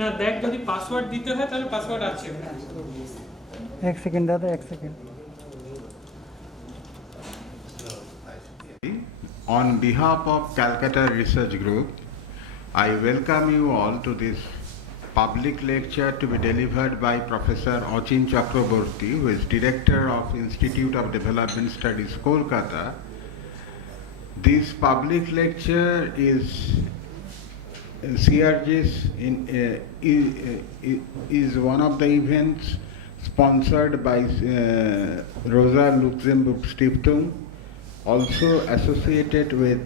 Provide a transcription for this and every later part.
না দেখ যদি পাসওয়ার্ড দিতে হয় তাহলে পাসওয়ার্ড আছে। এক সেকেন্ড দাদা, এক second. On behalf of Calcutta Research Group, I welcome you all to this public lecture to be delivered by Professor Achin Chakraborty, who is Director of Institute of Development Studies, Kolkata. This public lecture is CRG's is one of the events sponsored by Rosa Luxemburg Stiftung, also associated with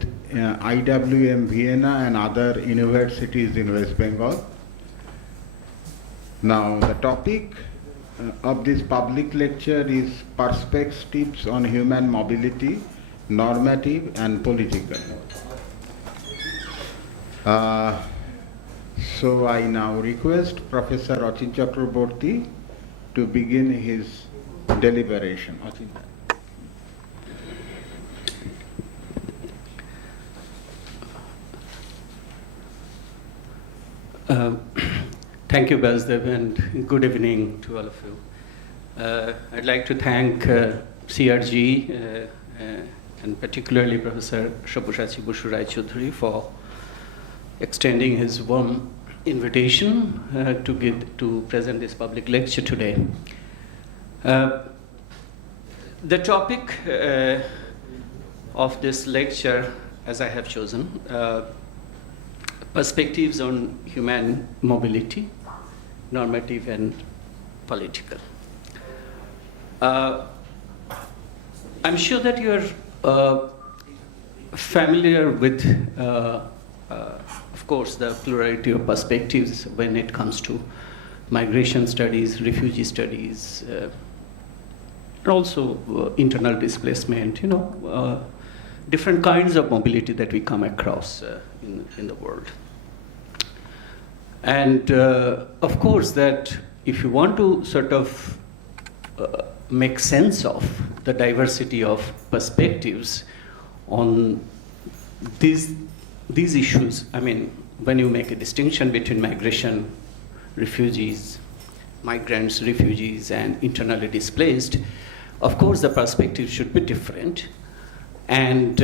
IWM Vienna and other universities in West Bengal. Now, the topic of this public lecture is perspectives on human mobility, normative and political. So I now request Professor Achin Chakraborty to begin his deliberation. Achin. Thank you, Bysadedeb, and good evening to all of you. I'd like to thank CRG and particularly Professor Sabyasachi Boshu Rai Choudhury for extending his warm invitation to present this public lecture today. The topic of this lecture, as I have chosen, perspectives on human mobility, normative and political. I'm sure that you're familiar with, of course, the plurality of perspectives when it comes to migration studies, refugee studies, and also internal displacement, different kinds of mobility that we come across in the world. And of course, that if you want to sort of make sense of the diversity of perspectives on these issues, I mean, when you make a distinction between migration, refugees, migrants, refugees, and internally displaced, of course, the perspective should be different. And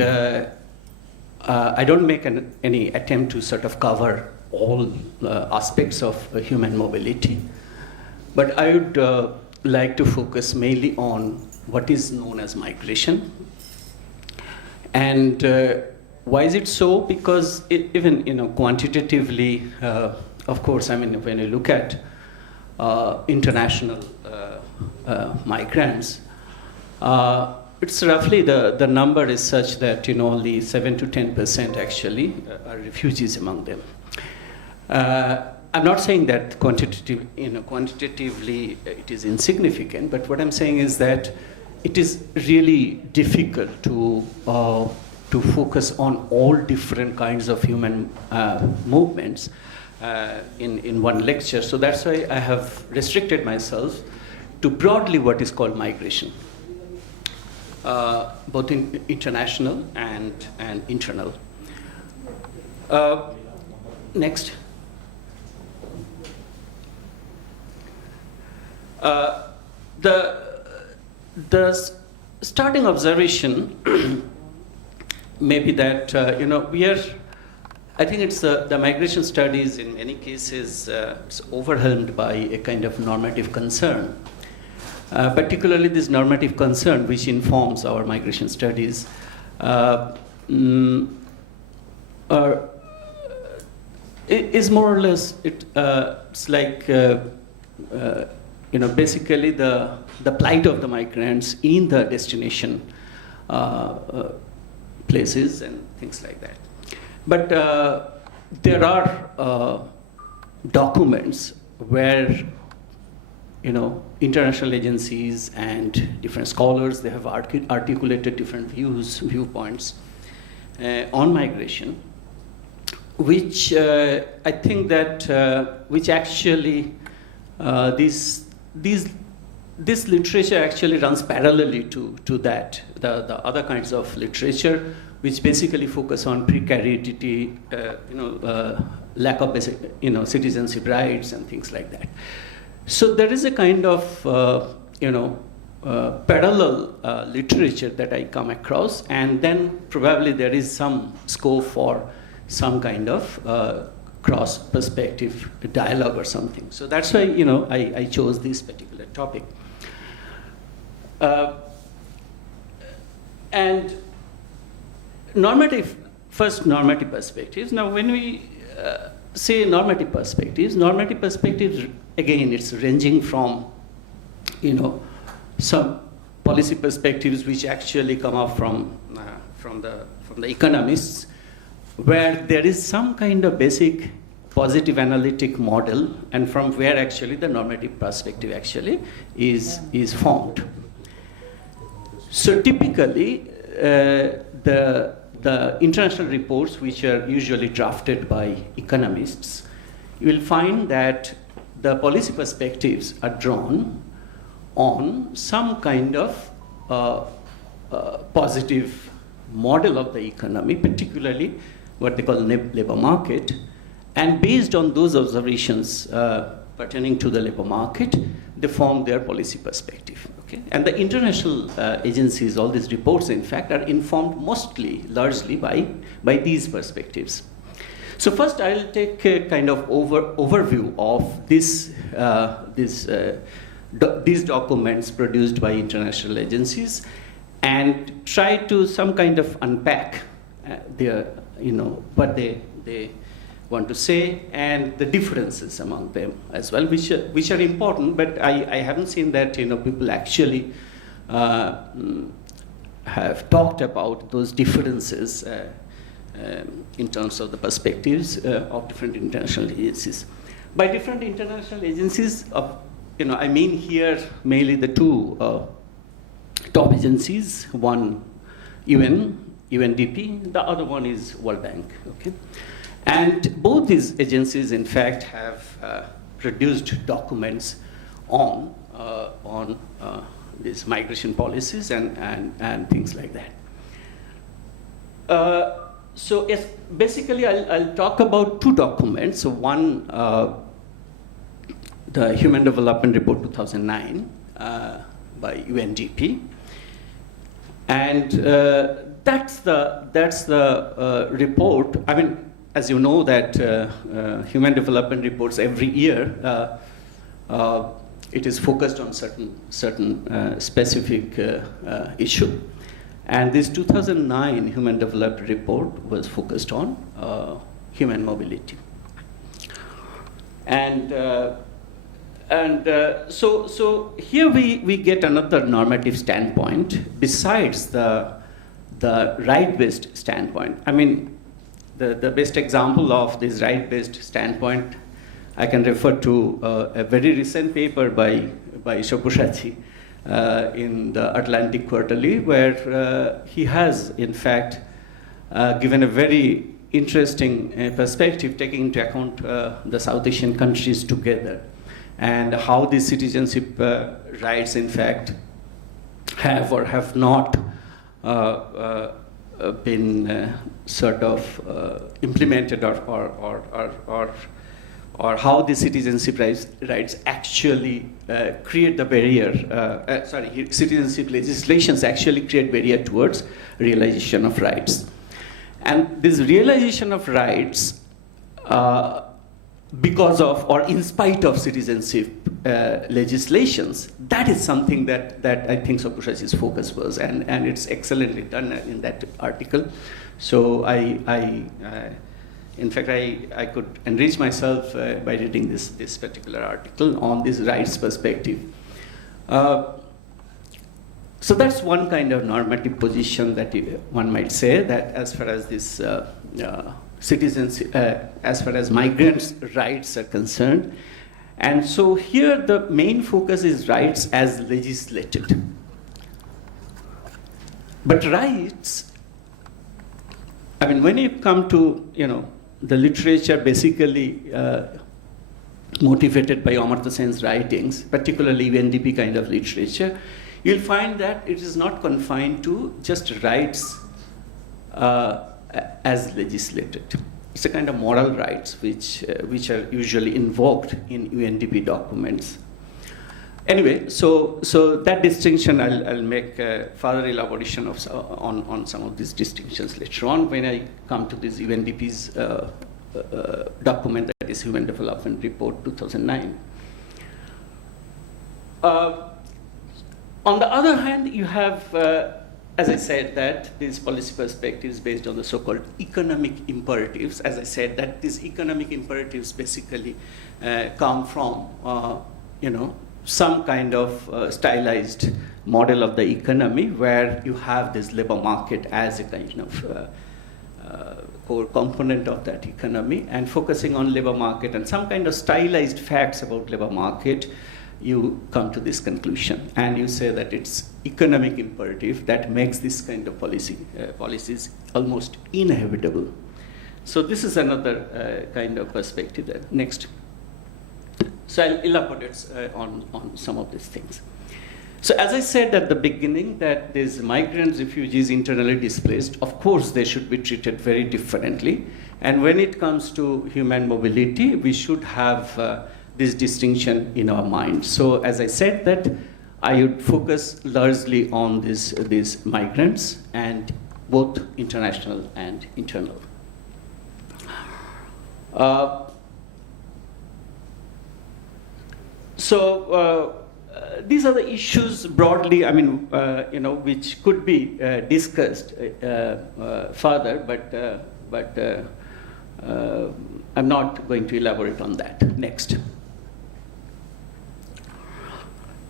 I don't make any attempt to sort of cover all aspects of human mobility, but I would like to focus mainly on what is known as migration. And why is it so? Because even quantitatively, of course, I mean, when you look at international migrants, it's roughly the number is such that only 7 to 10% actually are refugees among them. I'm not saying that quantitatively it is insignificant, but what I'm saying is that it is really difficult to focus on all different kinds of human movements in one lecture. So that's why I have restricted myself to broadly what is called migration. Both international and internal. Next. The starting observation may be that we are. I think it's the migration studies in many cases is overwhelmed by a kind of normative concern. Particularly this normative concern, which informs our migration studies, is more or less it's like basically the plight of the migrants in the destination places and things like that. But there are documents where international agencies and different scholars, they have articulated different viewpoints on migration, which I think that which actually these this literature actually runs parallelly to that, the other kinds of literature, which basically focus on precarity, lack of basic, citizenship rights and things like that. So there is a kind of, parallel literature that I come across, and then probably there is some scope for some kind of cross-perspective dialogue or something. So that's why, I chose this particular topic. And normative perspectives. Now, when we say normative perspectives, again, it's ranging from, some policy perspectives which actually come up from the economists, where there is some kind of basic positive analytic model, and from where actually the normative perspective actually is formed. So typically, the international reports, which are usually drafted by economists, you will find that the policy perspectives are drawn on some kind of positive model of the economy, particularly what they call labor market, and based on those observations pertaining to the labor market, they form their policy perspective. Okay? And the international agencies, all these reports, in fact, are informed largely by these perspectives. So first, I'll take a kind of overview of these documents produced by international agencies, and try to some kind of unpack what they want to say, and the differences among them as well, which are important. But I haven't seen that people actually have talked about those differences in terms of the perspectives of different international agencies. By different international agencies, I mean here mainly the two top agencies, one UNDP, the other one is World Bank. Okay? And both these agencies, in fact, have produced documents on these migration policies and things like that. So yes, basically, I'll talk about two documents. So one, the Human Development Report 2009 by UNDP, and that's the report. I mean, as you know that Human Development Reports every year, it is focused on certain specific issue. And this 2009 Human Development Report was focused on human mobility. And so here we get another normative standpoint besides the right-based standpoint. I mean, the best example of this right-based standpoint, I can refer to a very recent paper by Shokushachi in the Atlantic Quarterly, where he has, in fact, given a very interesting perspective, taking into account the South Asian countries together, and how the citizenship rights, in fact, have or have not been sort of implemented, or how the citizenship rights actually create the barrier, citizenship legislations actually create barrier towards realization of rights. And this realization of rights, because of or in spite of citizenship legislations, that is something that I think Shokushachi's focus was, and it's excellently done in that article. So in fact, I could enrich myself by reading this particular article on this rights perspective. So that's one kind of normative position that one might say, that as far as this citizens, as far as migrants' rights are concerned. And so here the main focus is rights as legislated. But rights, I mean, when you come to, the literature basically motivated by Amartya Sen's writings, particularly UNDP kind of literature, you'll find that it is not confined to just rights as legislated. It's a kind of moral rights which are usually invoked in UNDP documents. Anyway, so that distinction, I'll make further elaboration on some of these distinctions later on when I come to this UNDP's document, that is Human Development Report 2009. On the other hand, you have, as I said, that these policy perspectives based on the so-called economic imperatives. As I said, that these economic imperatives basically come from, some kind of stylized model of the economy where you have this labor market as a kind of core component of that economy, and focusing on labor market and some kind of stylized facts about labor market, you come to this conclusion, and you say that it's economic imperative that makes this kind of policies almost inevitable. So this is another kind of perspective there. Next. So I'll elaborate on some of these things. So as I said at the beginning, that these migrants, refugees, internally displaced, of course they should be treated very differently. And when it comes to human mobility, we should have this distinction in our mind. So as I said, that I would focus largely on these migrants, and both international and internal. These are the issues broadly, which could be discussed further, but I'm not going to elaborate on that. Next.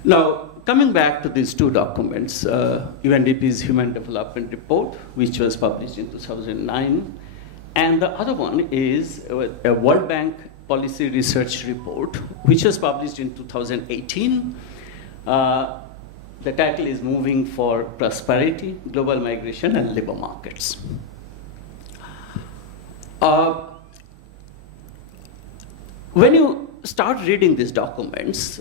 Now, coming back to these two documents, UNDP's Human Development Report, which was published in 2009, and the other one is a World Bank Policy Research Report, which was published in 2018. The title is Moving for Prosperity, Global Migration and Labor Markets. When you start reading these documents,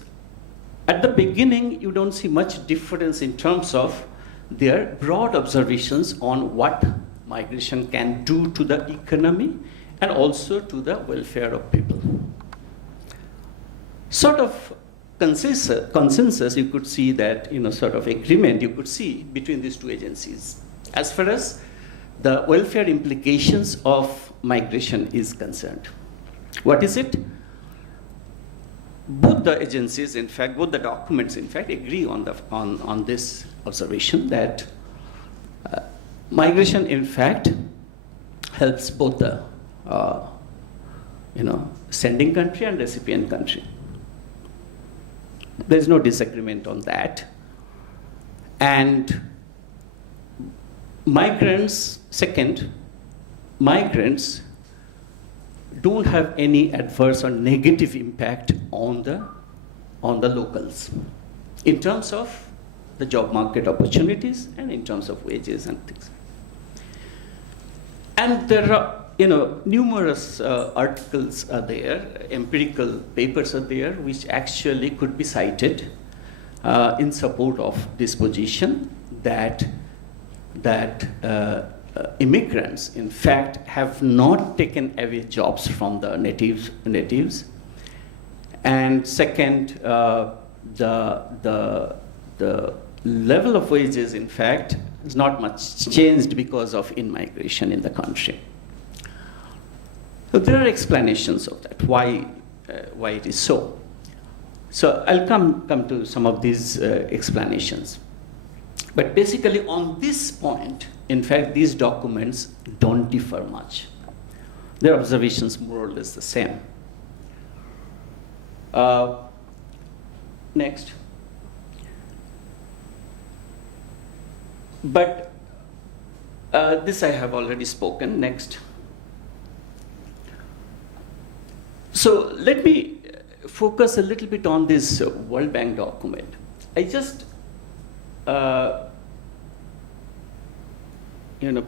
at the beginning, you don't see much difference in terms of their broad observations on what migration can do to the economy and also to the welfare of people. Sort of consensus you could see that, sort of agreement you could see between these two agencies as far as the welfare implications of migration is concerned. What is it? Both the agencies, in fact, both the documents, in fact, agree on this observation that migration, in fact, helps both the sending country and recipient country. There's no disagreement on that. And migrants don't have any adverse or negative impact on the locals in terms of the job market opportunities and in terms of wages and things. And there are numerous articles are there, empirical papers are there, which actually could be cited in support of this position that immigrants, in fact, have not taken away jobs from the natives. And second, the level of wages, in fact, is not much changed because of in-migration in the country. So there are explanations of that, why it is so. So I'll come to some of these explanations. But basically on this point, in fact, these documents don't differ much. Their observations more or less the same. Next. But this I have already spoken. Next. So let me focus a little bit on this World Bank document. I just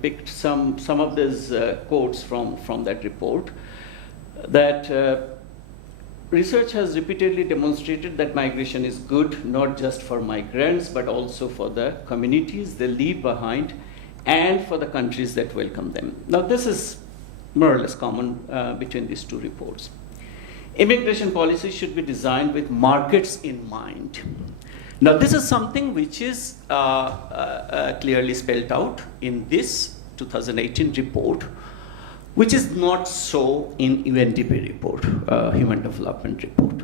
picked some of these quotes from that report that research has repeatedly demonstrated that migration is good not just for migrants but also for the communities they leave behind and for the countries that welcome them. Now, this is more or less common between these two reports. Immigration policy should be designed with markets in mind. Now, this is something which is clearly spelled out in this 2018 report, which is not so in UNDP report, Human Development Report.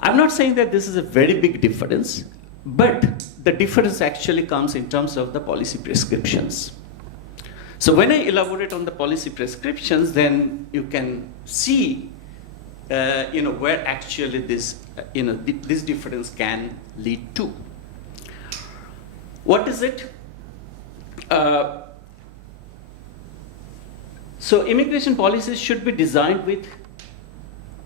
I'm not saying that this is a very big difference, but the difference actually comes in terms of the policy prescriptions. So when I elaborate on the policy prescriptions, then you can see where actually this, this difference can lead to. What is it? So immigration policies should be designed with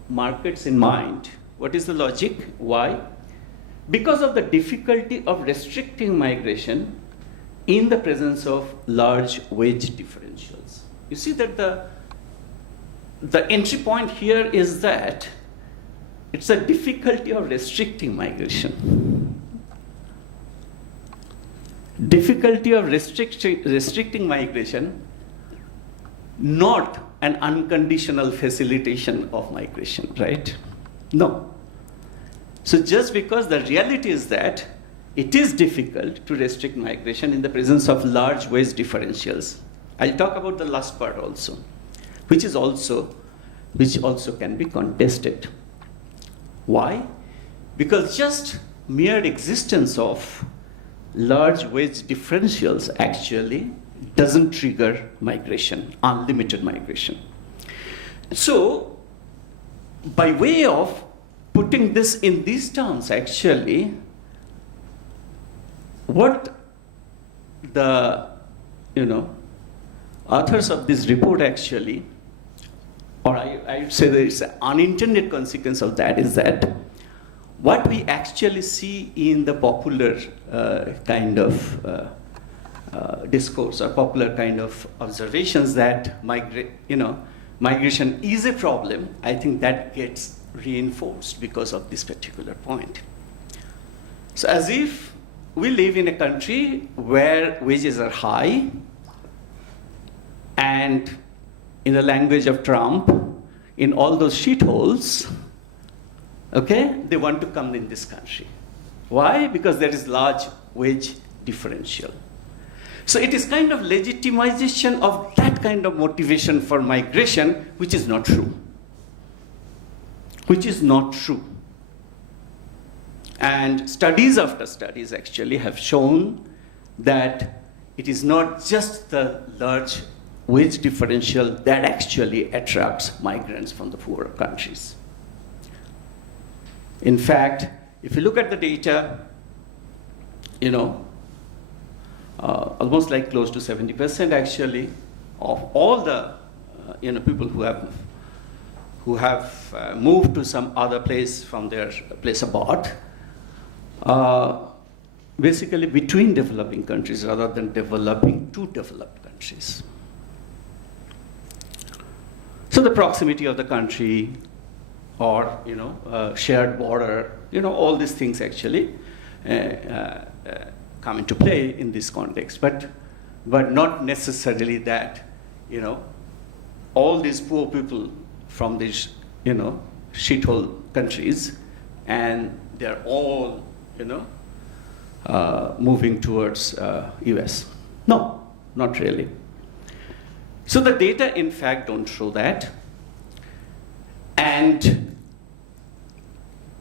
markets in mind. What is the logic? Why? Because of the difficulty of restricting migration in the presence of large wage differentials. You see that the entry point here is that it's a difficulty of restricting migration. Difficulty of restricting migration, not an unconditional facilitation of migration, right? No. So just because the reality is that it is difficult to restrict migration in the presence of large wage differentials. I'll talk about the last part also, which also can be contested. Why? Because just mere existence of large wage differentials actually doesn't trigger migration, unlimited migration. So, by way of putting this in these terms, actually, what the authors of this report actually, or I would say that it's an unintended consequence of that, is that what we actually see in the popular kind of discourse or popular kind of observations that migration is a problem, I think that gets reinforced because of this particular point. So as if we live in a country where wages are high, and in the language of Trump, in all those shitholes, okay, they want to come in this country. Why? Because there is large wage differential. So it is kind of legitimization of that kind of motivation for migration, which is not true. Which is not true. And studies after studies actually have shown that it is not just the large wage differential that actually attracts migrants from the poorer countries. In fact, if you look at the data, almost like close to 70% actually of all the people who have moved to some other place from their place abroad, basically between developing countries rather than developing to developed countries. So the proximity of the country, or shared border, all these things actually come into play in this context, but not necessarily that all these poor people from these shithole countries, and they're all moving towards US. No, not really. So the data in fact don't show that, and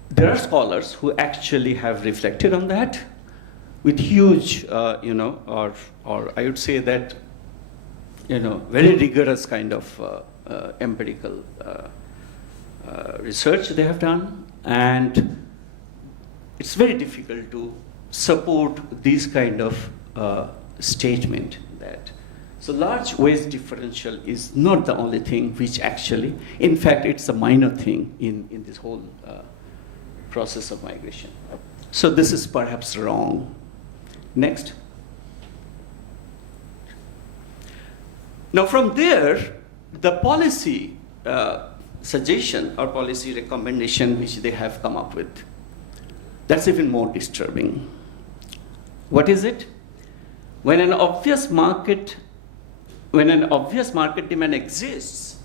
there are scholars who actually have reflected on that with huge, or I would say that, very rigorous kind of empirical research they have done, and it's very difficult to support this kind of statement that. So large wage differential is not the only thing which actually, in fact, it's a minor thing in this whole process of migration. So this is perhaps wrong. Next. Now from there, the policy suggestion or policy recommendation which they have come up with. That's even more disturbing. What is it? When an obvious market demand exists,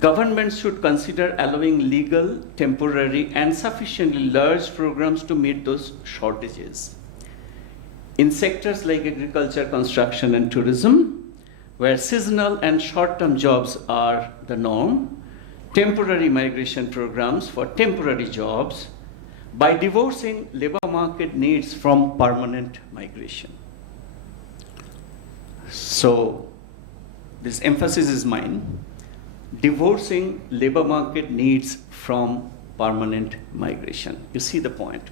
governments should consider allowing legal, temporary, and sufficiently large programs to meet those shortages. In sectors like agriculture, construction, and tourism, where seasonal and short-term jobs are the norm, temporary migration programs for temporary jobs by divorcing labor market needs from permanent migration. So, this emphasis is mine. Divorcing labor market needs from permanent migration. You see the point.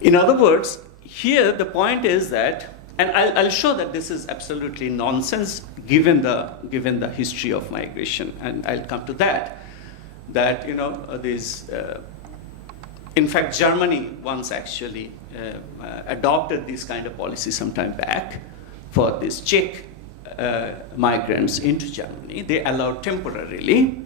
In other words, here the point is that, and I'll show that this is absolutely nonsense given the history of migration, and I'll come to that. That in fact, Germany once actually adopted this kind of policy some time back for these Czech migrants into Germany. They allowed temporarily,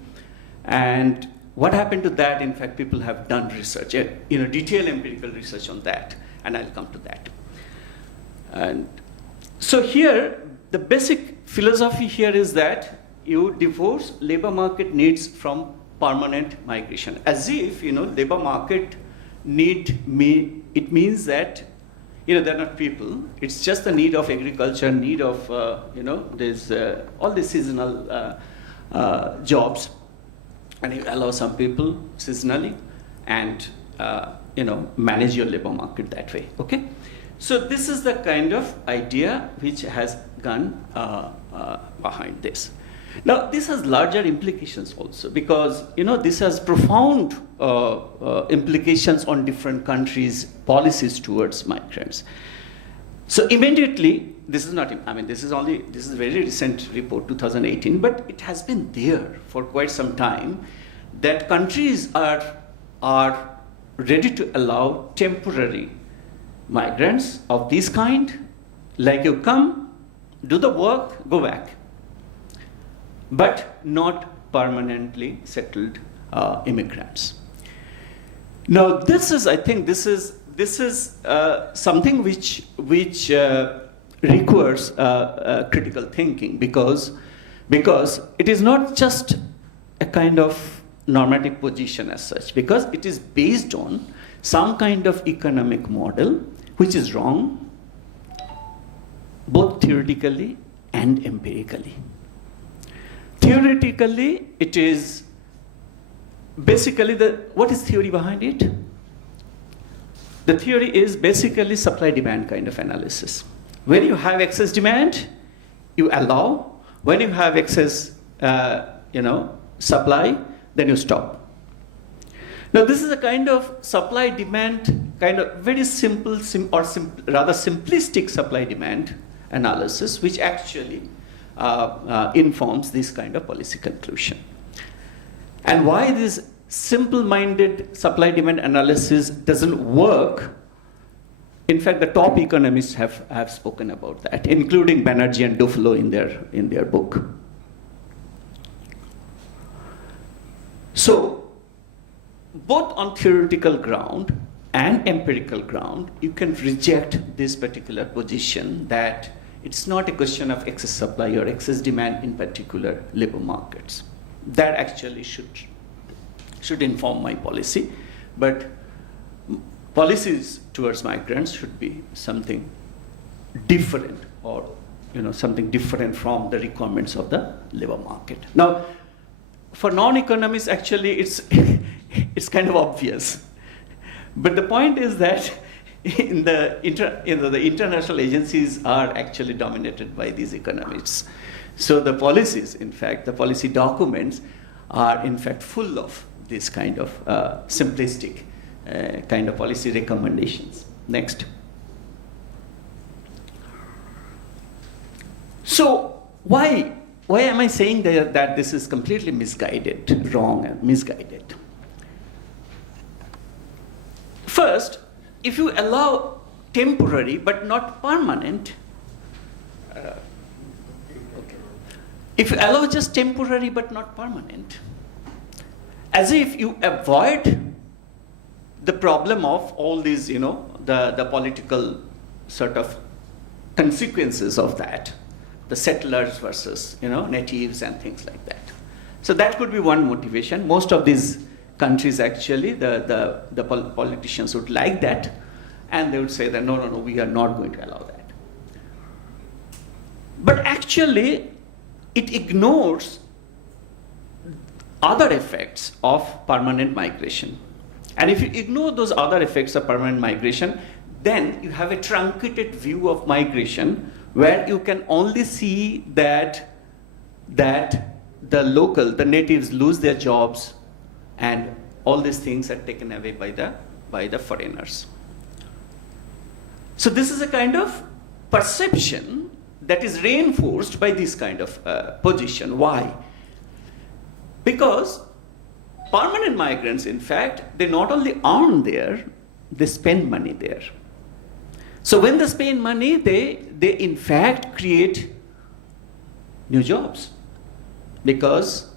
and what happened to that? In fact, people have done research, detailed empirical research on that, and I'll come to that. And so here, the basic philosophy here is that you divorce labor market needs from permanent migration, as if labor market it means that they're not people. It's just the need of agriculture, need of there's all the seasonal jobs, and you allow some people seasonally, and manage your labor market that way. Okay, so this is the kind of idea which has gone behind this. Now, this has larger implications also, because this has profound implications on different countries' policies towards migrants. So immediately, this is a very recent report, 2018, but it has been there for quite some time, that countries are ready to allow temporary migrants of this kind, like you come, do the work, go back, but not permanently settled immigrants. Now, I think this is something which requires critical thinking, because it is not just a kind of normative position as such, because it is based on some kind of economic model which is wrong, both theoretically and empirically. Theoretically, it is basically what is theory behind it? The theory is basically supply-demand kind of analysis. When you have excess demand, you allow. When you have excess, supply, then you stop. Now, this is a kind of supply-demand, kind of very simple, rather simplistic supply-demand analysis, which actually informs this kind of policy conclusion. And why this simple-minded supply-demand analysis doesn't work, in fact, the top economists have spoken about that, including Banerjee and Duflo in their book. So, both on theoretical ground and empirical ground, you can reject this particular position that it's not a question of excess supply or excess demand in particular labor markets. That actually should inform my policy, but policies towards migrants should be something different, or something different from the requirements of the labor market. Now, for non-economists, actually, it's kind of obvious, but the point is that the international agencies are actually dominated by these economists. So the policies, in fact, the policy documents are in fact full of this kind of simplistic kind of policy recommendations. Next. So why am I saying that this is completely misguided, wrong and misguided? First, if you allow temporary but not permanent, if you allow just temporary but not permanent, as if you avoid the problem of all these, the political sort of consequences of that, the settlers versus, natives and things like that. So that could be one motivation. Most of these countries actually, the politicians would like that, and they would say that no, we are not going to allow that. But actually, it ignores other effects of permanent migration. And if you ignore those other effects of permanent migration, then you have a truncated view of migration where you can only see that the natives lose their jobs and all these things are taken away by the foreigners. So this is a kind of perception that is reinforced by this kind of position. Why? Because permanent migrants, in fact, they not only earn there, they spend money there. So when they spend money, they in fact create new jobs because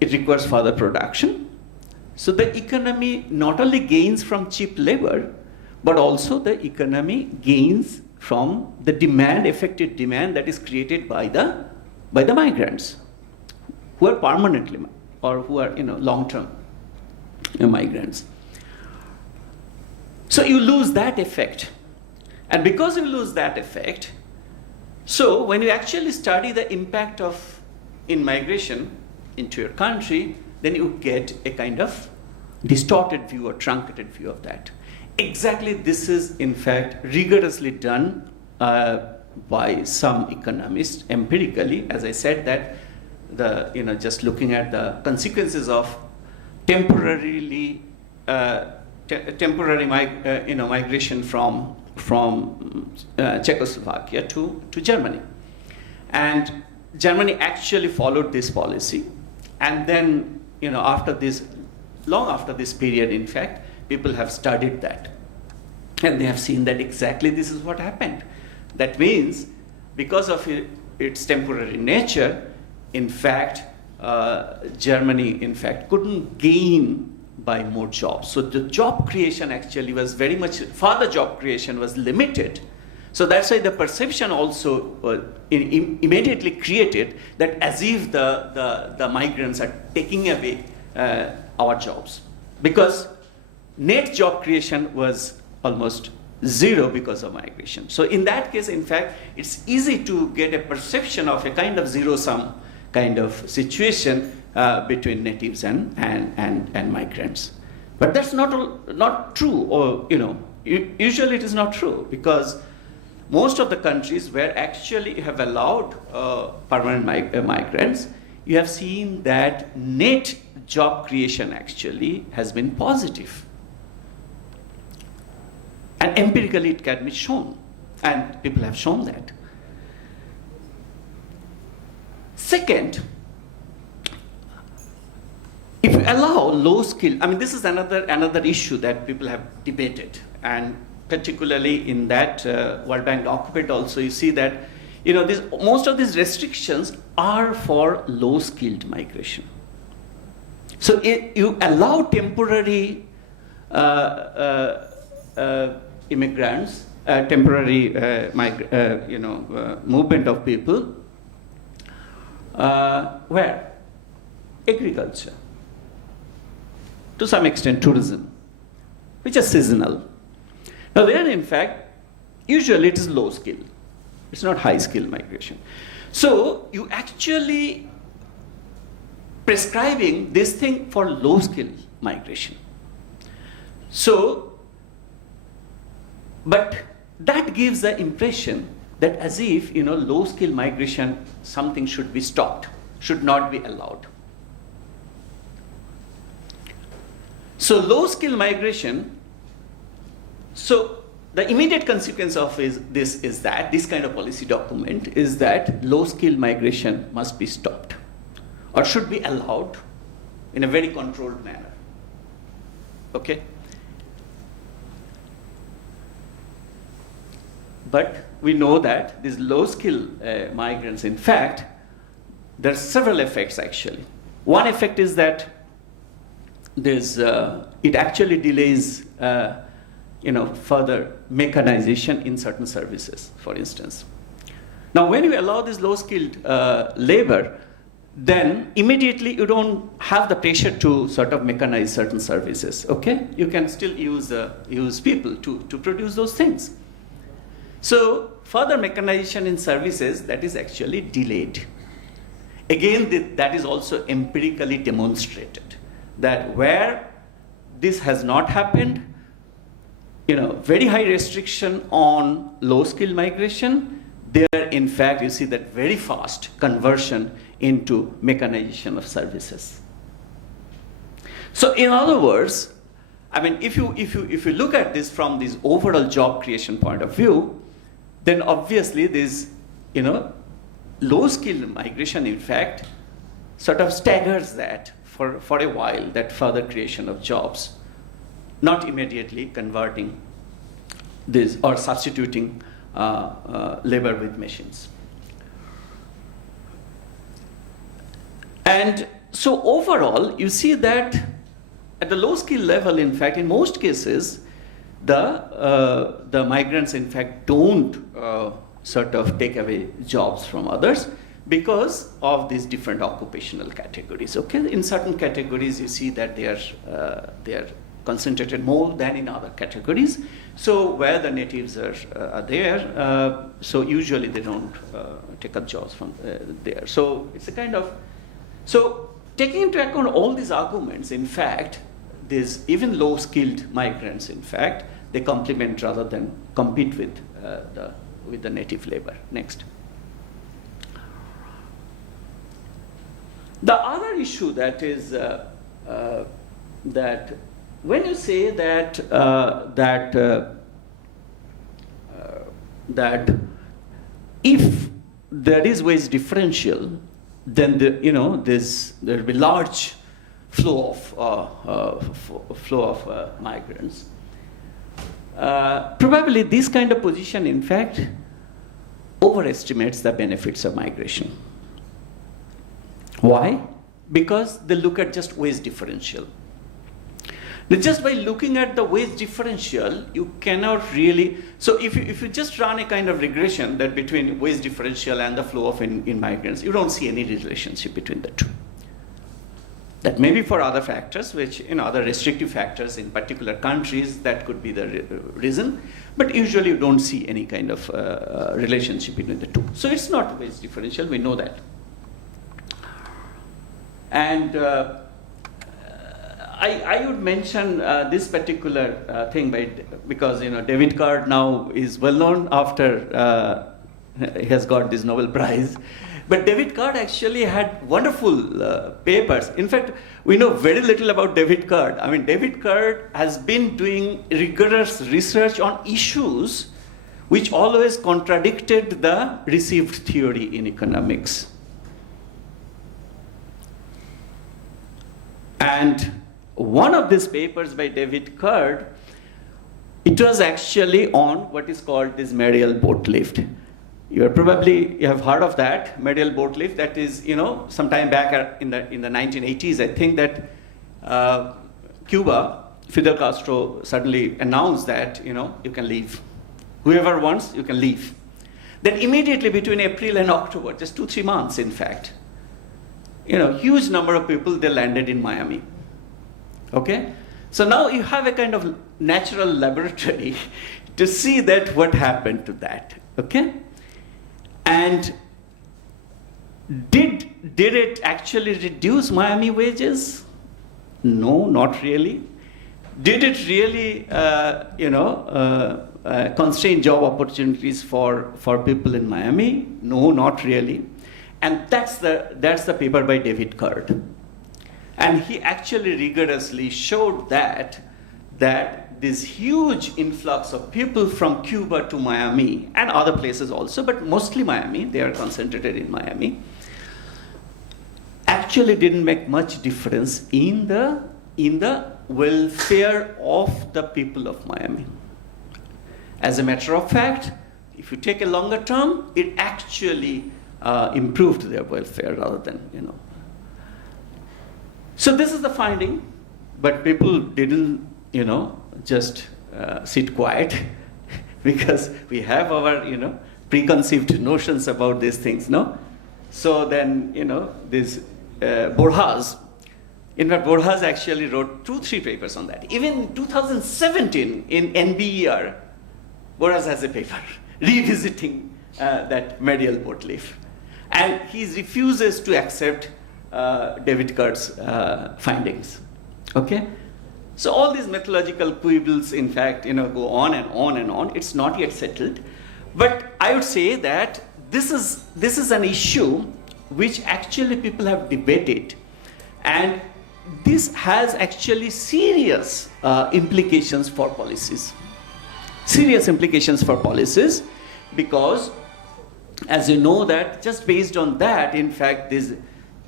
it requires further production. So the economy not only gains from cheap labor, but also the economy gains from the demand, effective demand that is created by the migrants who are permanently or who are long-term migrants. So you lose that effect. And because you lose that effect, so when you actually study the impact of migration into your country, then you get a kind of distorted view or truncated view of that. Exactly this is in fact rigorously done by some economists empirically. As I said that just looking at the consequences of temporary migration from Czechoslovakia to Germany. And Germany actually followed this policy. And then, long after this period, in fact, people have studied that. And they have seen that exactly this is what happened. That means, because of its temporary nature, in fact, Germany, in fact, couldn't gain by more jobs. So the job creation actually was very much, further job creation was limited. So that's why the perception also immediately created that as if the migrants are taking away our jobs. Because net job creation was almost zero because of migration. So in that case, in fact, it's easy to get a perception of a kind of zero-sum kind of situation between natives and migrants. But that's not true, or usually it is not true, because most of the countries where actually you have allowed permanent migrants, you have seen that net job creation actually has been positive. And empirically it can be shown, and people have shown that. Second, if you allow low skill, this is another issue that people have debated, and particularly in that World Bank document also, you see that most of these restrictions are for low-skilled migration. So you allow temporary immigrants, temporary movement of people. Where? Agriculture. To some extent, tourism, which is seasonal. Now there, in fact, usually it is low skill. It's not high skill migration. So you actually prescribing this thing for low skill migration. So, but that gives the impression that as if, low skill migration, something should be stopped, should not be allowed. So low skill migration, so the immediate consequence of this is that, this kind of policy document is that low skill migration must be stopped or should be allowed in a very controlled manner. Okay? But we know that these low skill migrants, in fact, there are several effects actually. One effect is that it actually delays further mechanization in certain services, for instance. Now, when you allow this low-skilled labor, then immediately you don't have the pressure to sort of mechanize certain services, okay? You can still use people to produce those things. So further mechanization in services, that is actually delayed. Again, that is also empirically demonstrated, that where this has not happened, very high restriction on low-skill migration, there, in fact, you see that very fast conversion into mechanization of services. So, in other words, I mean, if you look at this from this overall job creation point of view, then obviously this, low-skill migration, in fact, sort of staggers that for a while, that further creation of jobs, not immediately converting this or substituting labor with machines. And so overall, you see that at the low skill level, in fact, in most cases, the migrants, in fact, don't sort of take away jobs from others because of these different occupational categories. Okay, in certain categories, you see that they are concentrated more than in other categories. So where the natives are there, so usually they don't take up jobs from there. So it's a kind of, so taking into account all these arguments, in fact, there's even low-skilled migrants, in fact, they complement rather than compete with the native labor. Next. The other issue that is that when you say that if there is wage differential, then there will be large flow of migrants. Probably this kind of position, in fact, overestimates the benefits of migration. Why? Because they look at just wage differential. Now, just by looking at the wage differential, you cannot really, so if you just run a kind of regression that between wage differential and the flow of migrants, you don't see any relationship between the two. That may be for other factors, which, other restrictive factors in particular countries, that could be the reason, but usually you don't see any kind of relationship between the two. So it's not wage differential, we know that. And I would mention this particular thing because David Card now is well known after he has got this Nobel Prize. But David Card actually had wonderful papers. In fact, we know very little about David Card. I mean, David Card has been doing rigorous research on issues which always contradicted the received theory in economics. And one of these papers by David Card, it was actually on what is called this medial boat lift. You have heard of that, medial boat lift. That is, sometime back in the 1980s, I think that Cuba, Fidel Castro suddenly announced that, you can leave. Whoever wants, you can leave. Then immediately between April and October, just 2-3 months, in fact, huge number of people, they landed in Miami. Okay? So now you have a kind of natural laboratory to see that what happened to that. Okay? And did it actually reduce Miami wages? No, not really. Did it really, constrain job opportunities for people in Miami? No, not really. And that's the paper by David Card. And he actually rigorously showed that this huge influx of people from Cuba to Miami and other places also, but mostly Miami, they are concentrated in Miami, actually didn't make much difference in the welfare of the people of Miami. As a matter of fact, if you take a longer term, it actually improved their welfare rather than, you know. So this is the finding, but people didn't, you know, just sit quiet because we have our, you know, preconceived notions about these things, no? So then, you know, this Borjas, in fact, Borjas actually wrote 2-3 papers on that. Even in 2017 in NBER, Borjas has a paper revisiting that medial boat leaf. And he refuses to accept David Kerr's findings, okay? So all these methodological quibbles, in fact, you know, go on and on and on. It's not yet settled. But I would say that this is an issue which actually people have debated. And this has actually serious implications for policies. Serious implications for policies, because as you know that just based on that, in fact,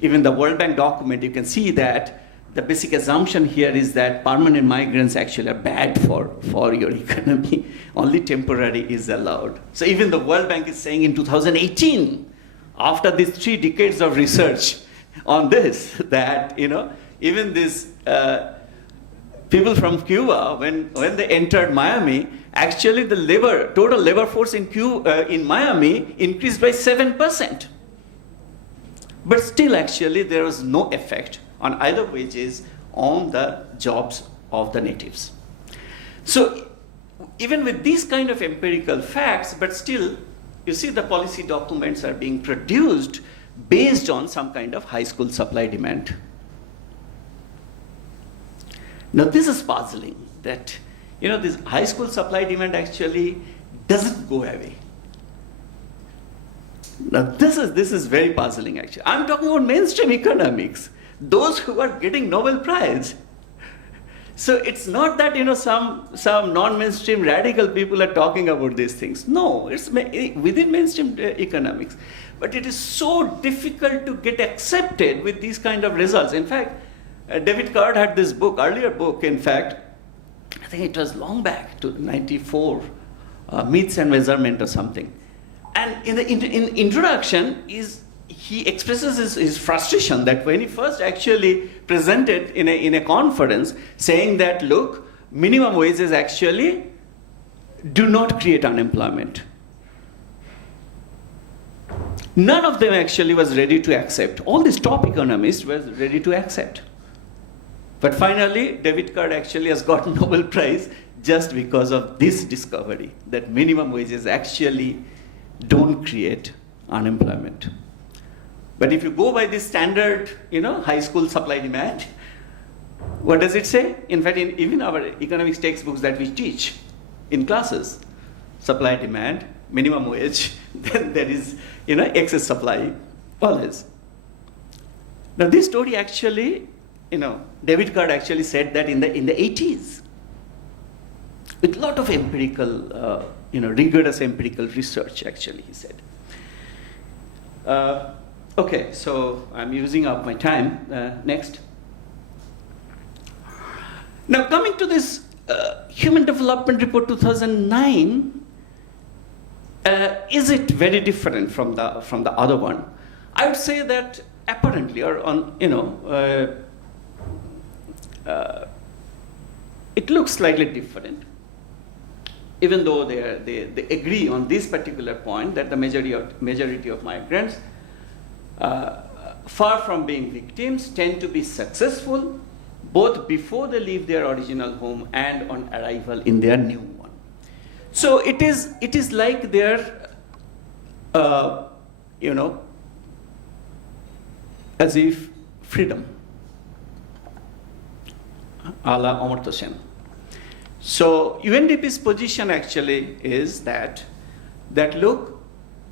even the World Bank document, you can see that the basic assumption here is that permanent migrants actually are bad for your economy. Only temporary is allowed. So even the World Bank is saying in 2018, after these 3 decades of research on this, that, you know, even these people from Cuba, when they entered Miami, actually the total labor force in Miami increased by 7%. But still, actually, there was no effect on either wages on the jobs of the natives. So even with these kind of empirical facts, but still, you see the policy documents are being produced based on some kind of high school supply demand. Now this is puzzling, that, you know, this high school supply demand actually doesn't go away. Now this is very puzzling actually. I'm talking about mainstream economics, those who are getting Nobel Prize. So it's not that, you know, some non-mainstream radical people are talking about these things. No, it's within mainstream economics. But it is so difficult to get accepted with these kind of results. In fact, David Kerr had this book, earlier book, in fact, I think it was long back, to 94, Myths and Measurement or something. And in the introduction, he expresses his frustration that when he first actually presented in a conference saying that, look, minimum wages actually do not create unemployment. None of them actually was ready to accept. All these top economists were ready to accept. But finally, David Kerr actually has got Nobel Prize just because of this discovery, that minimum wages actually don't create unemployment. But if you go by this standard, you know, high school supply demand, what does it say? In fact, in even our economics textbooks that we teach in classes, supply demand, minimum wage, then there is, you know, excess supply always. Now this story actually, you know, David Kerr actually said that in the 80s, with a lot of empirical, you know, rigorous empirical research, actually, he said. Okay, so I'm using up my time. Next. Now, coming to this Human Development Report 2009, is it very different from the other one? I would say that apparently, or on, you know, it looks slightly different, even though they agree on this particular point that the majority of migrants, far from being victims, tend to be successful both before they leave their original home and on arrival in their new one. So it is like their, you know, as if freedom, a la Amartya Sen. So UNDP's position actually is that look,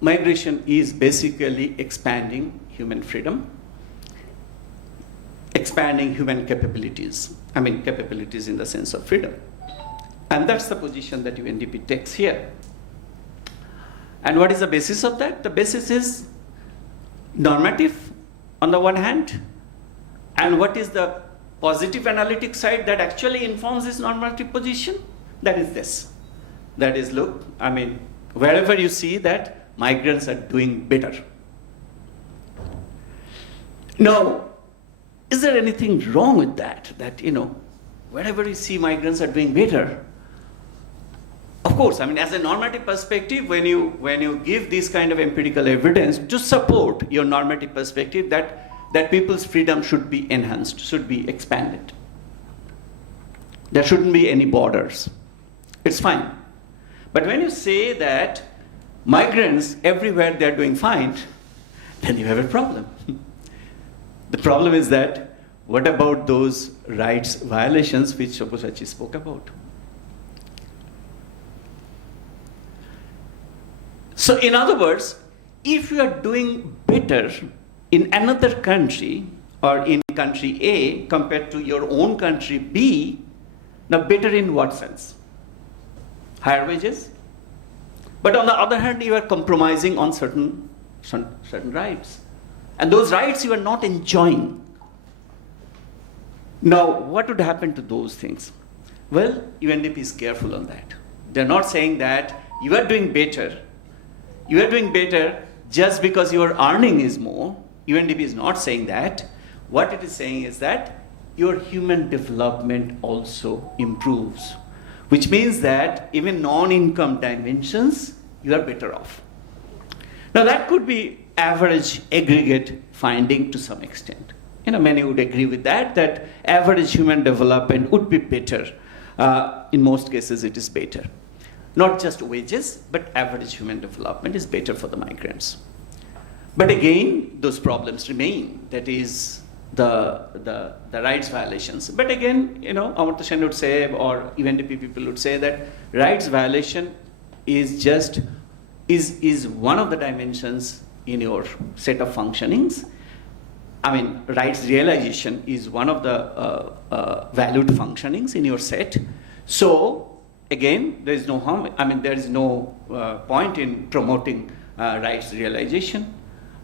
migration is basically expanding human freedom, expanding human capabilities. I mean, capabilities in the sense of freedom. And that's the position that UNDP takes here. And what is the basis of that? The basis is normative on the one hand, and what is the positive analytic side that actually informs this normative position? That is this. That is, look, I mean, wherever you see that migrants are doing better, Now, is there anything wrong with that? That, wherever you see migrants are doing better. Of course, I mean, as a normative perspective, when you give this kind of empirical evidence to support your normative perspective that people's freedom should be enhanced, should be expanded. There shouldn't be any borders. It's fine. But when you say that migrants everywhere they're doing fine, then you have a problem. The problem is that what about those rights violations which Sabyasachi spoke about? So in other words, if you are doing better in another country or in country A compared to your own country B, now better in what sense? Higher wages? But on the other hand, you are compromising on certain rights. And those rights you are not enjoying. Now, what would happen to those things? Well, UNDP is careful on that. They're not saying that you are doing better. You are doing better just because your earning is more. UNDP is not saying that. What it is saying is that your human development also improves, which means that even non-income dimensions, you are better off. Now that could be average aggregate finding to some extent. Many would agree with that average human development would be better. In most cases, it is better. Not just wages, but average human development is better for the migrants. But again, those problems remain. That is the rights violations. But again, Amartya Sen would say, or UNDP people would say that rights violation is one of the dimensions in your set of functionings. I mean, rights realization is one of the valued functionings in your set. So again, there is no harm. I mean, there is no point in promoting rights realization.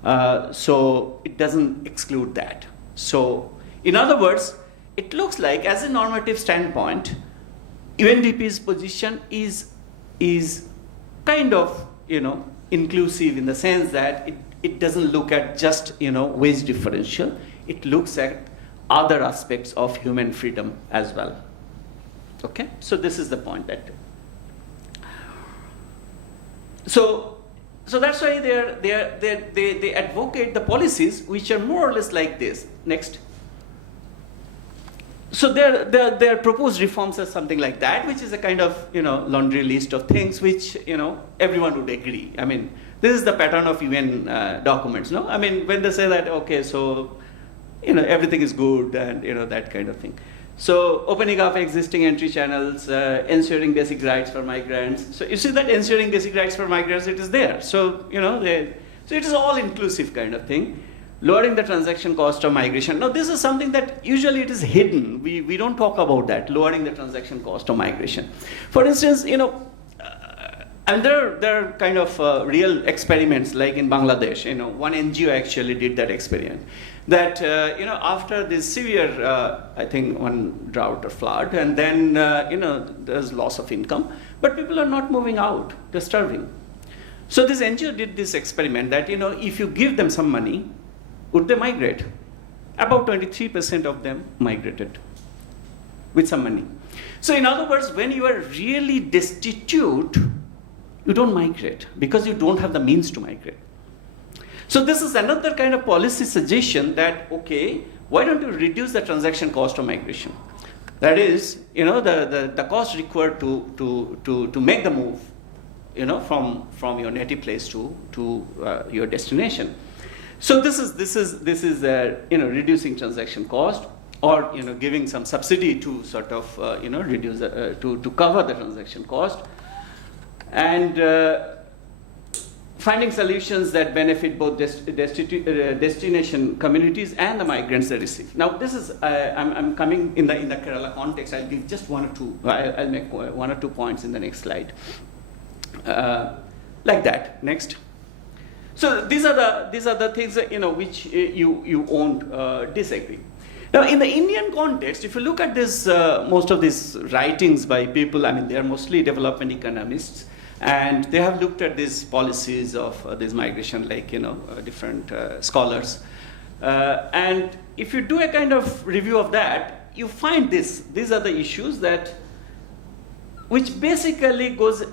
So it doesn't exclude that. So in other words, it looks like, as a normative standpoint, UNDP's position is kind of inclusive in the sense that it doesn't look at just wage differential. It looks at other aspects of human freedom as well. Okay, so this is the point that. So that's why they advocate the policies which are more or less like this. Next. So their proposed reforms are something like that, which is a kind of laundry list of things which everyone would agree. I mean, this is the pattern of UN documents, no? I mean, when they say that, okay, so everything is good and that kind of thing. So opening up existing entry channels, ensuring basic rights for migrants. So you see that ensuring basic rights for migrants, it is there. So so it is all inclusive kind of thing. Lowering the transaction cost of migration. Now this is something that usually it is hidden. We don't talk about that, lowering the transaction cost of migration. For instance, and there are kind of real experiments like in Bangladesh. One NGO actually did that experiment. That after this severe, I think one drought or flood, and then there's loss of income, but people are not moving out; they're starving. So this NGO did this experiment that if you give them some money, would they migrate? About 23% of them migrated with some money. So in other words, when you are really destitute, you don't migrate because you don't have the means to migrate. So this is another kind of policy suggestion that, okay, why don't you reduce the transaction cost of migration? That is, the cost required to make the move, from your native place to your destination. So this is reducing transaction cost, or giving some subsidy to sort of reduce to cover the transaction cost, and finding solutions that benefit both destination communities and the migrants they receive. Now this is I'm coming in the Kerala context. I'll give just one or two. I'll make one or two points in the next slide. Like that. Next. So these are the things that, which you won't disagree. Now, in the Indian context, if you look at this, most of these writings by people, I mean, they are mostly development economists, and they have looked at these policies of this migration, like different scholars. And if you do a kind of review of that, you find this. These are the issues which basically goes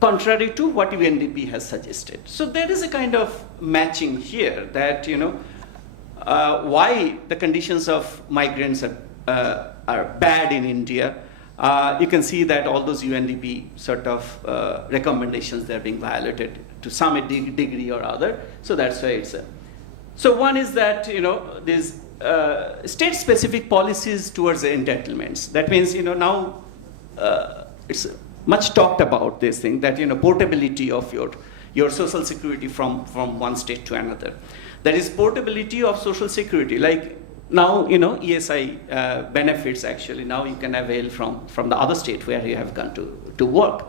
contrary to what UNDP has suggested. So there is a kind of matching here that, why the conditions of migrants are bad in India. You can see that all those UNDP sort of recommendations, they're being violated to some degree or other. So that's why it's so one is that, these state-specific policies towards the entitlements. That means, now it's much talked about this thing that, portability of your social security from one state to another. That is portability of social security. Like now, ESI benefits actually now you can avail from the other state where you have gone to work.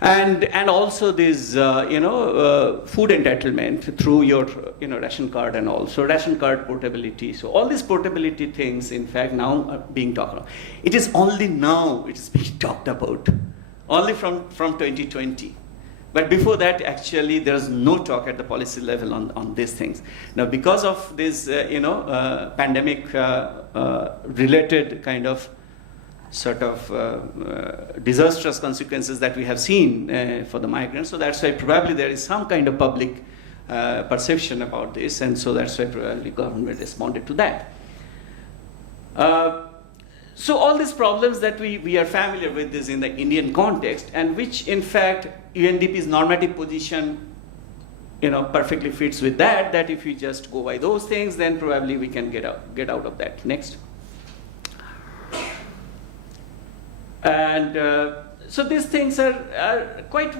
And also this, food entitlement through your, ration card and also ration card portability. So all these portability things, in fact, now are being talked about. It is only now it's being talked about, only from 2020. But before that, actually, there's no talk at the policy level on these things. Now, because of this, pandemic related kind of sort of disastrous consequences that we have seen for the migrants. So that's why probably there is some kind of public perception about this, and so that's why probably government responded to that. So all these problems that we are familiar with this in the Indian context, and which in fact UNDP's normative position perfectly fits with that if we just go by those things, then probably we can get out of that. Next. And so these things are quite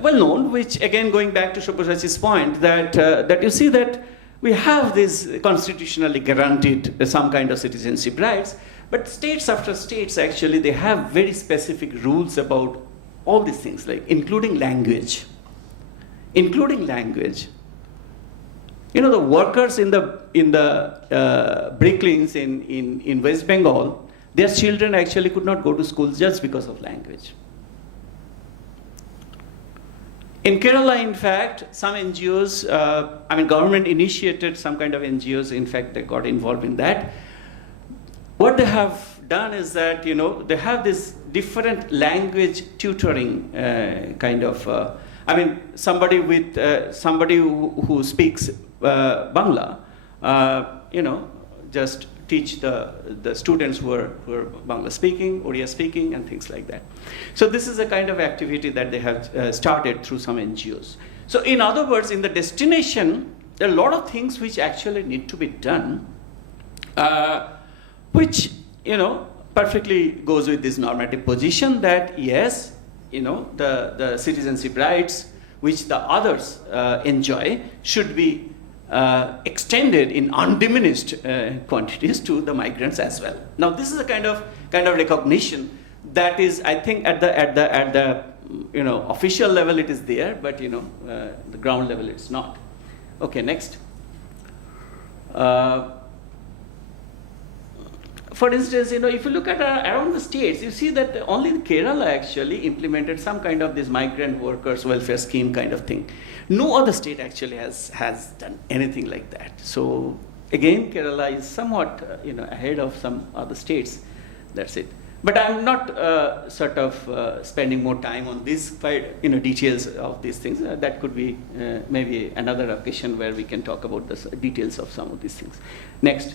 well known, which again going back to Shobhashi's point that you see that we have this constitutionally guaranteed some kind of citizenship rights, but states after states actually they have very specific rules about all these things, like including language. The workers in the bricklines in West Bengal, their children actually could not go to school just because of language. In Kerala, in fact, some NGOs, government initiated some kind of NGOs, in fact, they got involved in that. What they have done is that, they have this different language tutoring kind of, somebody who speaks Bangla, just teach the students who are Bangla speaking, Oriya speaking, and things like that. So this is a kind of activity that they have started through some NGOs. So in other words, in the destination, there are a lot of things which actually need to be done, which, perfectly goes with this normative position that yes, the citizenship rights which the others enjoy should be extended in undiminished quantities to the migrants as well. Now, this is a kind of recognition that is, I think, at the official level it is there, but the ground level it's not. Okay, next. For instance, if you look at around the states, you see that only Kerala actually implemented some kind of this migrant workers welfare scheme kind of thing. No other state actually has done anything like that. So again, Kerala is somewhat ahead of some other states. That's it. But I'm not spending more time on these details of these things. That could be maybe another occasion where we can talk about the details of some of these things. Next.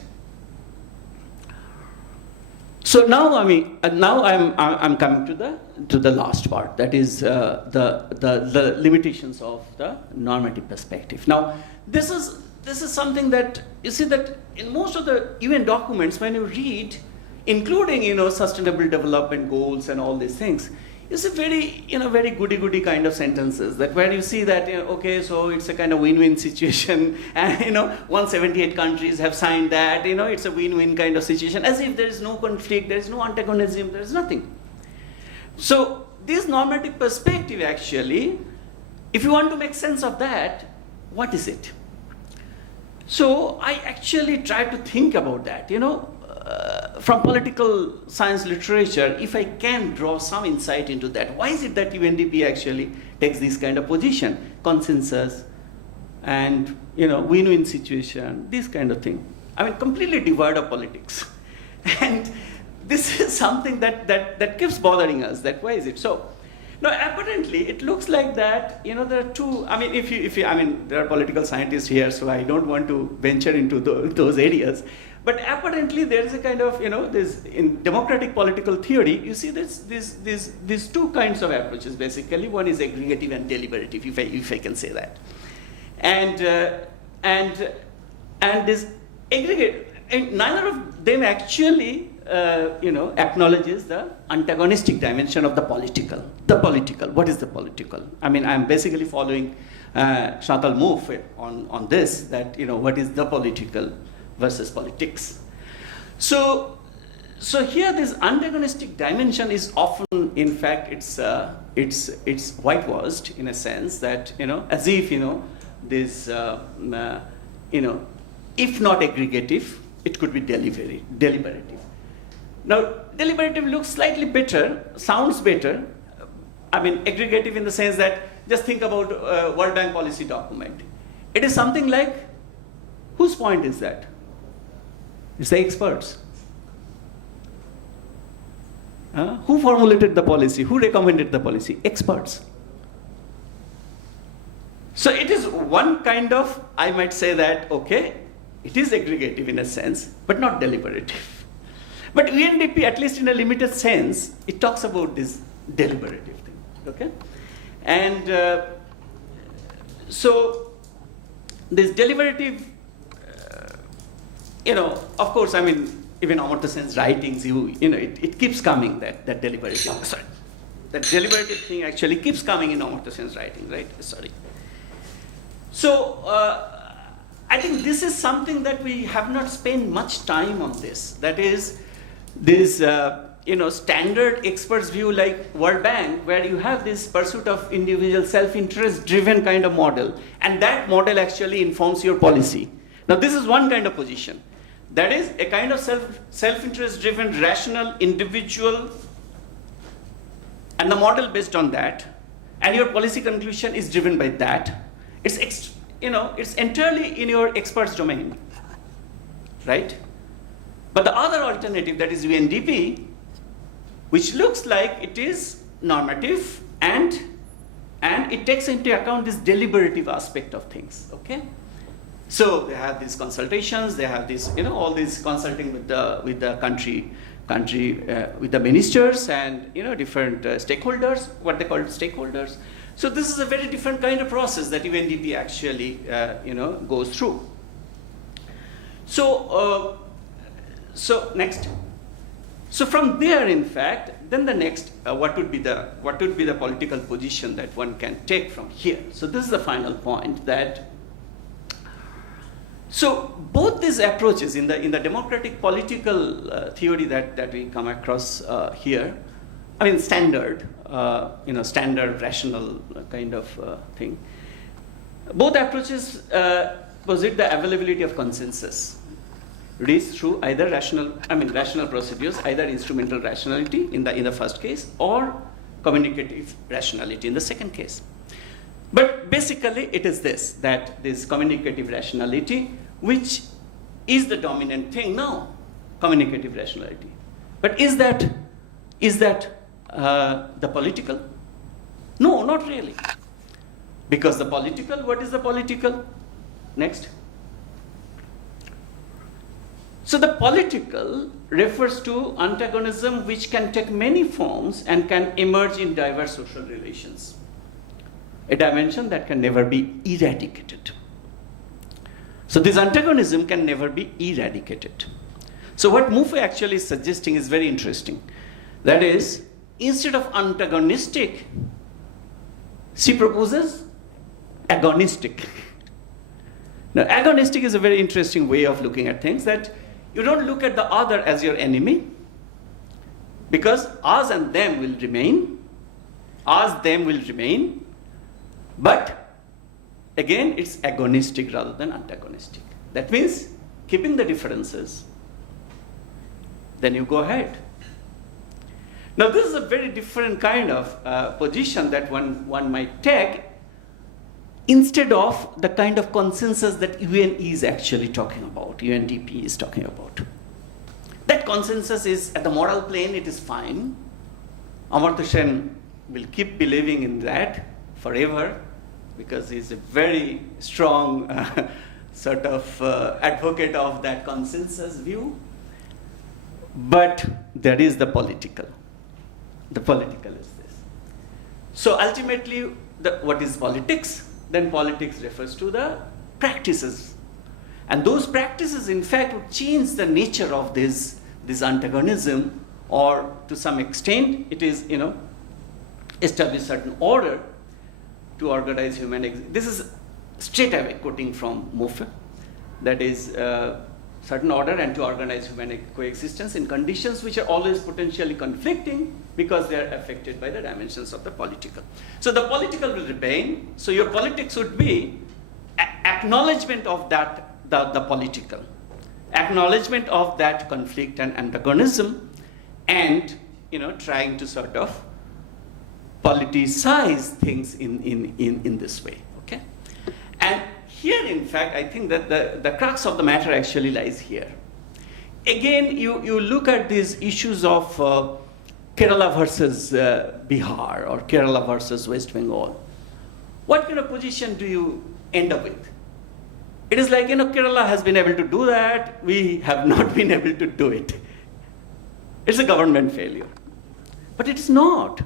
So now, I'm coming to the last part. That is the limitations of the normative perspective. Now, this is something that you see that in most of the UN documents, when you read, including sustainable development goals and all these things, it's a very goody-goody kind of sentences that where you see that, okay, so it's a kind of win-win situation, and 178 countries have signed that, it's a win-win kind of situation, as if there is no conflict, there is no antagonism, there is nothing. So this normative perspective actually, if you want to make sense of that, what is it? So I actually tried to think about that, from political science literature, if I can draw some insight into that, why is it that UNDP actually takes this kind of position? Consensus, and win-win situation, this kind of thing. I mean, completely devoid of politics. And this is something that keeps bothering us, that why is it so? Now, apparently, it looks like that, there are two, I mean, there are political scientists here, so I don't want to venture into those areas. But apparently, there is a kind of, this, in democratic political theory, you see these two kinds of approaches, basically. One is aggregative and deliberative, if I can say that. And this aggregate, and neither of them actually acknowledges the antagonistic dimension of the political. What is the political? I mean, I'm basically following Chantal Mouffe on this, that, what is the political versus politics. So here this antagonistic dimension is often, in fact, it's whitewashed in a sense that, as if, this, if not aggregative, it could be deliberative. Now, deliberative looks slightly better, sounds better. I mean, aggregative in the sense that, just think about World Bank policy document. It is something like, whose point is that? It's the experts. Who formulated the policy? Who recommended the policy? Experts. So it is one kind of, I might say that, okay, it is aggregative in a sense, but not deliberative. But UNDP, at least in a limited sense, it talks about this deliberative thing, okay? And so this deliberative, of course, I mean, even Amartya Sen's writings, it keeps coming, that deliberative, sorry. That deliberative thing actually keeps coming in Amartya Sen's writing, right? Sorry. So, I think this is something that we have not spent much time on this. That is, this, standard experts view like World Bank, where you have this pursuit of individual self-interest driven kind of model, and that model actually informs your policy. Now, this is one kind of position. That is a kind of self-interest driven, rational, individual, and the model based on that, and your policy conclusion is driven by that. It's entirely in your expert's domain, right? But the other alternative, that is UNDP, which looks like it is normative and it takes into account this deliberative aspect of things, okay? So they have these consultations, they have this, all this consulting with the country, with the ministers and, different stakeholders, what they call stakeholders. So this is a very different kind of process that UNDP actually, goes through. So, so next. So from there, in fact, then the next, what would be the political position that one can take from here? So this is the final point that. So both these approaches in the democratic political theory that we come across here, I mean standard, standard rational kind of thing. Both approaches posit the availability of consensus, reached through either rational procedures, either instrumental rationality in the first case, or communicative rationality in the second case. But basically, it is this communicative rationality, which is the dominant thing now, communicative rationality. But is that the political? No, not really. Because the political, what is the political? Next. So the political refers to antagonism which can take many forms and can emerge in diverse social relations. A dimension that can never be eradicated. So this antagonism can never be eradicated. So what Mouffe actually is suggesting is very interesting. That is, instead of antagonistic, she proposes agonistic. Now, agonistic is a very interesting way of looking at things, that you don't look at the other as your enemy, because us and them will remain, but again, it's agonistic rather than antagonistic. That means keeping the differences, then you go ahead. Now, this is a very different kind of position that one might take instead of the kind of consensus that UN is actually talking about, UNDP is talking about. That consensus is at the moral plane, it is fine. Amartya Sen will keep believing in that forever because he's a very strong sort of advocate of that consensus view. But there is the political. The political is this. So ultimately, what is politics? Then politics refers to the practices. And those practices, in fact, would change the nature of this antagonism, or to some extent, it is, establish certain order to organize human existence. This is straight away quoting from Moffat. That is, certain order and to organize human coexistence in conditions which are always potentially conflicting because they are affected by the dimensions of the political. So the political will remain. So your politics would be acknowledgement of that, the political, acknowledgement of that conflict and antagonism, and trying to sort of politicize things in this way. Okay, and here, in fact, I think that the crux of the matter actually lies here. Again, you look at these issues of Kerala versus Bihar, or Kerala versus West Bengal. What kind of position do you end up with? It is like, Kerala has been able to do that, we have not been able to do it. It's a government failure. But it is not,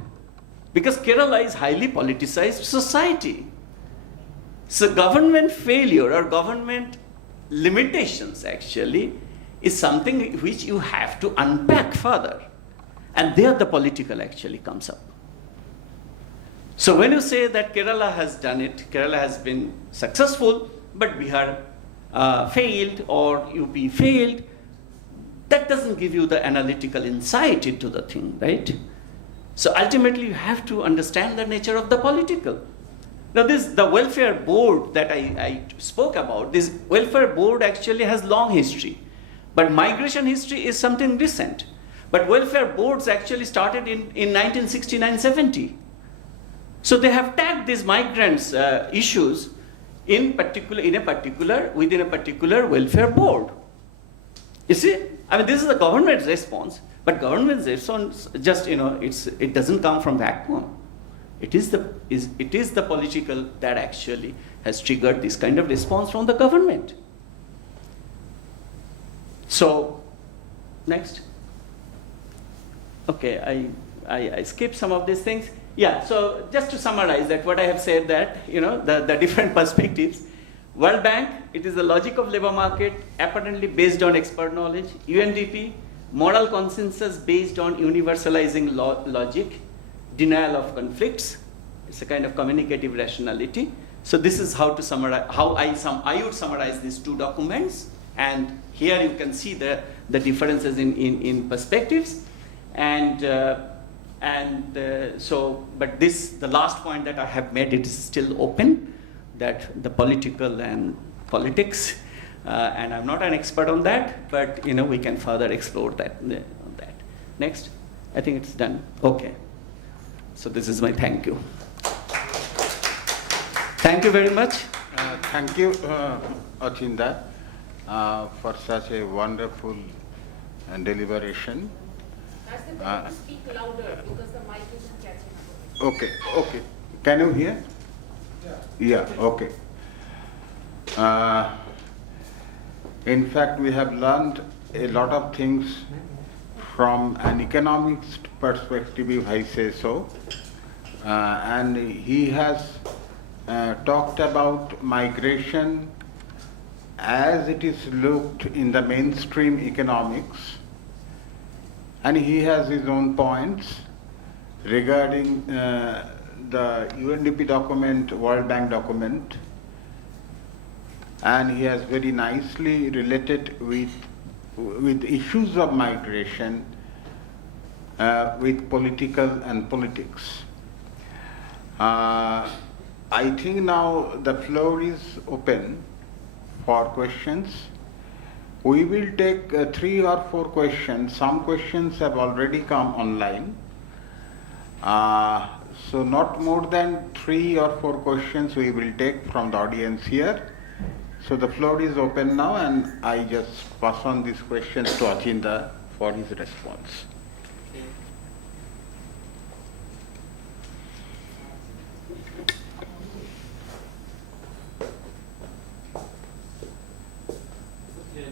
because Kerala is highly politicized society. So government failure or government limitations actually is something which you have to unpack further. And there the political actually comes up. So when you say that Kerala has done it, Kerala has been successful, but Bihar failed or UP failed, that doesn't give you the analytical insight into the thing, right? So ultimately you have to understand the nature of the political. Now the welfare board that I spoke about, this welfare board actually has long history. But migration history is something recent. But welfare boards actually started in 1969-70. So they have tagged these migrants issues within a particular welfare board. You see, this is the government's response, but government's response just, it doesn't come from vacuum. It is the political that actually has triggered this kind of response from the government. So, next. Okay, I skipped some of these things. Yeah, so just to summarize that what I have said, that, the different perspectives. World Bank, it is the logic of labor market apparently based on expert knowledge. UNDP, moral consensus based on universalizing logic. Denial of conflicts, it's a kind of communicative rationality. So this is how to summarize, how I would summarize these two documents, and here you can see the differences in perspectives, but the last point that I have made, it is still open, that the political and politics, and I'm not an expert on that, but we can further explore that. Next, I think it's done. Okay. So this is my thank you. Thank you very much. Thank you, Achinda, for such a wonderful deliberation. That's the better to speak louder because the mic isn't catching up. Okay. Can you hear? Yeah, okay. In fact, we have learned a lot of things from an economics perspective, if I say so. And he has talked about migration as it is looked in the mainstream economics. And he has his own points regarding the UNDP document, World Bank document. And he has very nicely related with issues of migration with political and politics. I think now the floor is open for questions. We will take 3 or 4 questions. Some questions have already come online. So not more than 3 or 4 questions we will take from the audience here. So the floor is open now, and I just pass on these questions to Achinda for his response.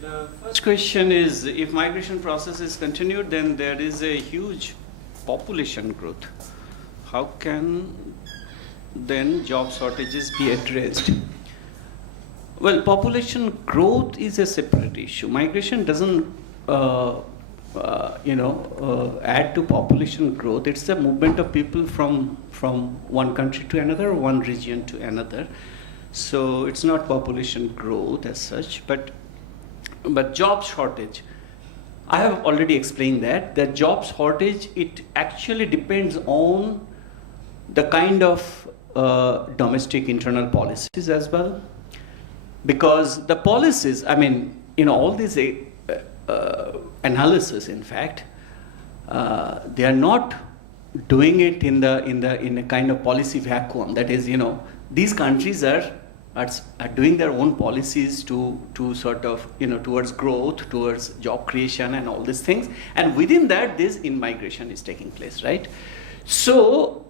The first question is, if migration process is continued, then there is a huge population growth. How can then job shortages be addressed? Well, population growth is a separate issue. Migration doesn't, add to population growth. It's the movement of people from one country to another, one region to another. So it's not population growth as such, but job shortage. I have already explained that job shortage, it actually depends on the kind of domestic internal policies as well. Because the policies, all these analysis, in fact, they are not doing it in a kind of policy vacuum. That is, these countries are doing their own policies to sort of, towards growth, towards job creation and all these things. And within that, this in-migration is taking place, right? So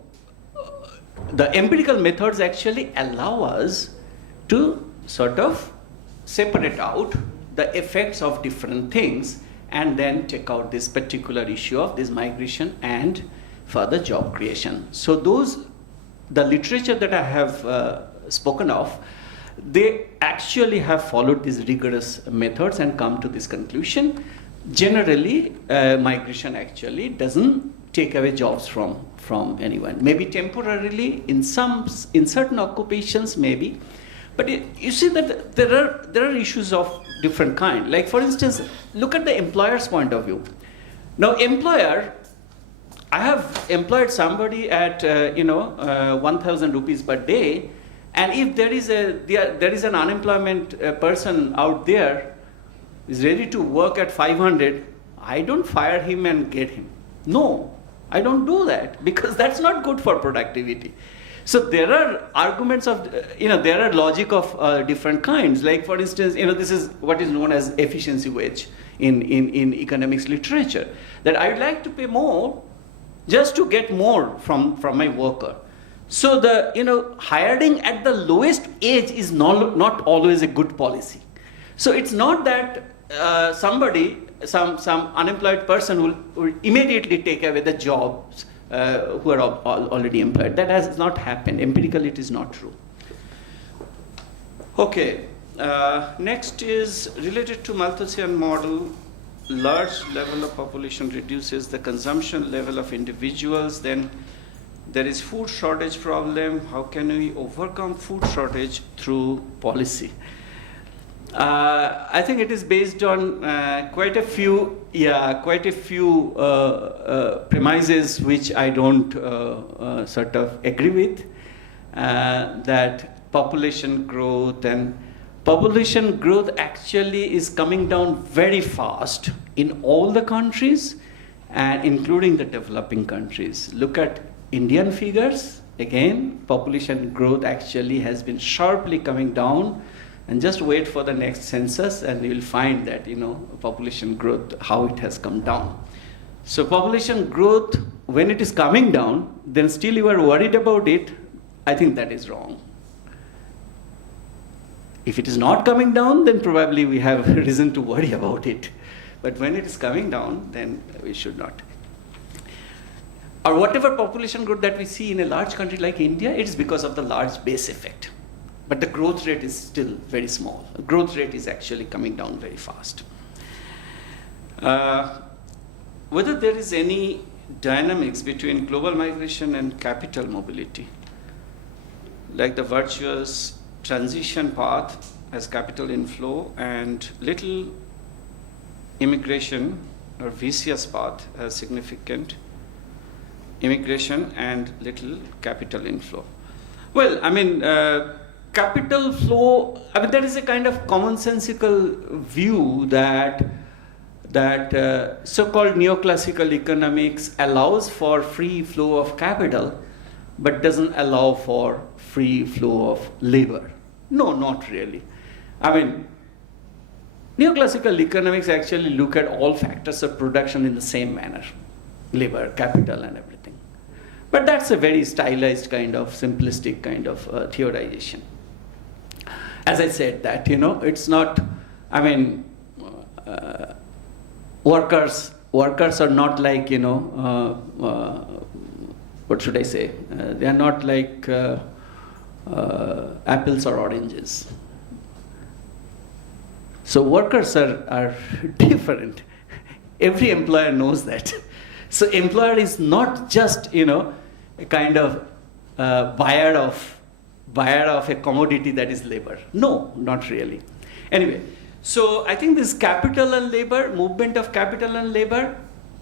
the empirical methods actually allow us to sort of separate out the effects of different things and then take out this particular issue of this migration and further job creation. So the literature that I have spoken of, they actually have followed these rigorous methods and come to this conclusion. Generally, migration actually doesn't take away jobs from anyone. Maybe temporarily in certain occupations, maybe. But you see that there are issues of different kind. Like, for instance, look at the employer's point of view. Now, I have employed somebody at 1,000 rupees per day, and if there is an unemployment person out there is ready to work at 500, I don't fire him and get him. No, I don't do that, because that's not good for productivity. So there are arguments of, there are logic of different kinds. Like, for instance, this is what is known as efficiency wage in economics literature. That I would like to pay more just to get more from my worker. So the, hiring at the lowest age is not always a good policy. So it's not that some unemployed person will immediately take away the jobs who are already employed. That has not happened. Empirically, it is not true. Okay, next is related to Malthusian model. Large level of population reduces the consumption level of individuals. Then there is food shortage problem. How can we overcome food shortage through policy? I think it is based on quite a few premises which I don't sort of agree with. That population growth actually is coming down very fast in all the countries, and including the developing countries. Look at Indian figures. Again, population growth actually has been sharply coming down. And just wait for the next census and you will find that, population growth, how it has come down. So population growth, when it is coming down, then still you are worried about it. I think that is wrong. If it is not coming down, then probably we have reason to worry about it. But when it is coming down, then we should not. Or whatever population growth that we see in a large country like India, it is because of the large base effect. But the growth rate is still very small. The growth rate is actually coming down very fast. Whether there is any dynamics between global migration and capital mobility, like the virtuous transition path as capital inflow and little immigration or vicious path as significant immigration and little capital inflow. Well, capital flow, there is a kind of commonsensical view that so-called neoclassical economics allows for free flow of capital, but doesn't allow for free flow of labor. No, not really. I mean, neoclassical economics actually look at all factors of production in the same manner, labor, capital, and everything. But that's a very stylized kind of simplistic kind of theorization. As I said that, it's not, I mean, workers are not like, what should I say? They are not like apples or oranges. So workers are different. Every employer knows that. So employer is not just, a kind of buyer of a commodity that is labor. No, not really. Anyway, so I think this capital and labor, movement of capital and labor,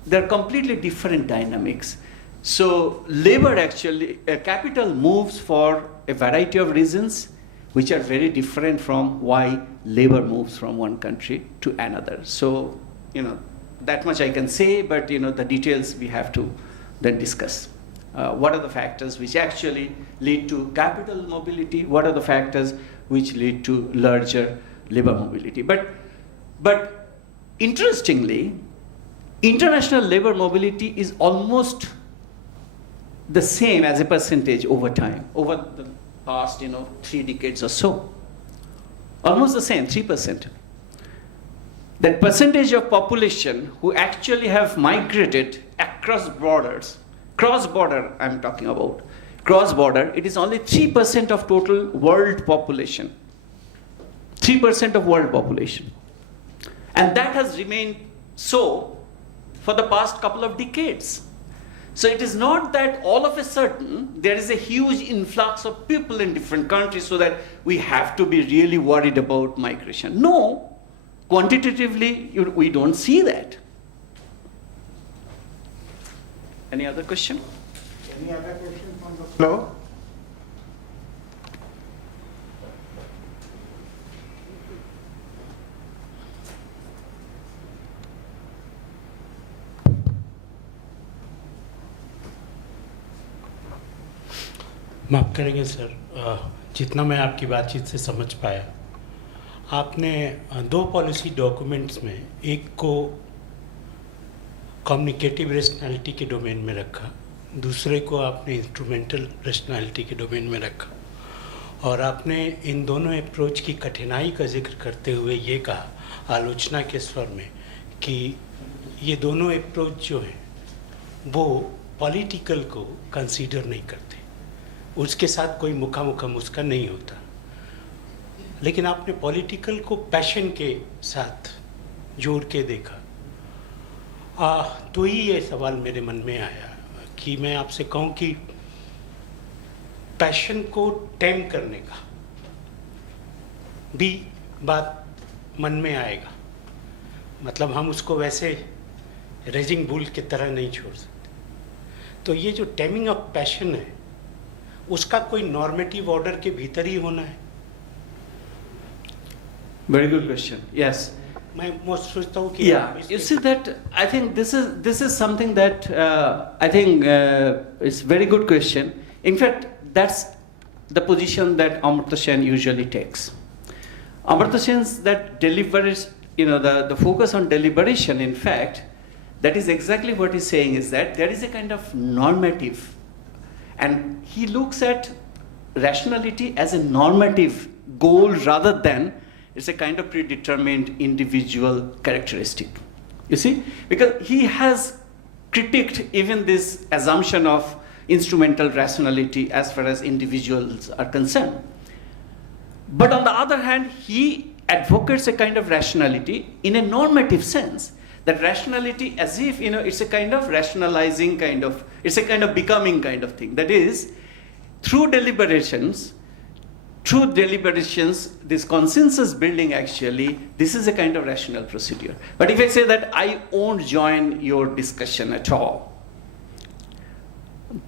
they're completely different dynamics. So labor actually, capital moves for a variety of reasons which are very different from why labor moves from one country to another. So, that much I can say, but the details we have to then discuss. What are the factors which actually lead to capital mobility? What are the factors which lead to larger labor mobility? But interestingly, international labor mobility is almost the same as a percentage over time, over the past 3 decades or so. Almost the same, 3%. That percentage of population who actually have migrated across borders, cross-border I'm talking about, cross-border, it is only 3% of total world population. 3% of world population. And that has remained so for the past couple of decades. So it is not that all of a sudden there is a huge influx of people in different countries so that we have to be really worried about migration. No, quantitatively we don't see that. Any other question? Any other question from the floor? माफ़ करेंगे sir, जितना मैं आपकी बातचीत से समझ पाया, आपने 2 पॉलिसी डॉक्यूमेंट्स में एक को कम्युनिकेटिव रेशनैलिटी के डोमेन में रखा, दूसरे को आपने इंस्ट्रूमेंटल रेशनैलिटी के डोमेन में रखा, और आपने इन दोनों अप्रोच की कठिनाई का जिक्र करते हुए ये कहा आलोचना के स्वर में कि ये दोनों अप्रोच जो हैं वो पॉलिटिकल को कंसीडर नहीं करते, उसके साथ कोई मुखामुखम उसका नहीं होता। लेकिन आपने पॉलिटिकल को पैशन के साथ जोड़ के देखा। तो ही ये सवाल मेरे मन में आया कि मैं आपसे कहूँ कि पैशन को टेम करने का भी बात मन में आएगा, मतलब हम उसको वैसे रेजिंग बुल की तरह नहीं छोड़ सकते। तो ये जो टेमिंग ऑफ पैशन है उसका कोई नॉर्मेटिव ऑर्डर के भीतर ही होना है। Very good question. Yes. मैं मोस्ट सोचता हूँ कि you see that I think this is something that I think is very good question. In fact, that's the position that Amartya Sen usually takes. Amartya Sen's that deliberates, the focus on deliberation, in fact, that is exactly what he's saying, is that there is a kind of normative, and he looks at rationality as a normative goal rather than it's a kind of predetermined individual characteristic. You see? Because he has critiqued even this assumption of instrumental rationality as far as individuals are concerned. But on the other hand, he advocates a kind of rationality in a normative sense. That rationality as if, it's a kind of rationalizing kind of, it's a kind of becoming kind of thing. That is, through deliberations, this consensus building actually, this is a kind of rational procedure. But if I say that I won't join your discussion at all,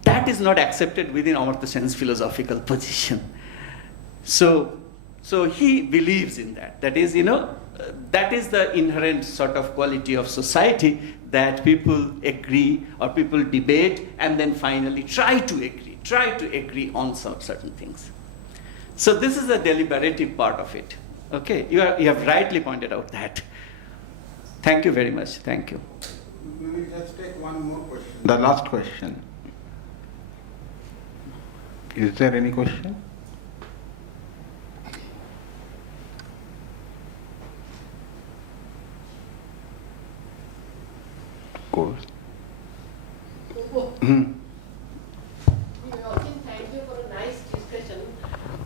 that is not accepted within Amartya Sen's philosophical position. So he believes in that. That is, that is the inherent sort of quality of society, that people agree or people debate and then finally try to agree. try to agree on some certain things. So this is the deliberative part of it. Okay, you have rightly pointed out that. Thank you very much. Thank you. We will just take one more question. The last question. Is there any question? Of course. Thank you for a nice discussion.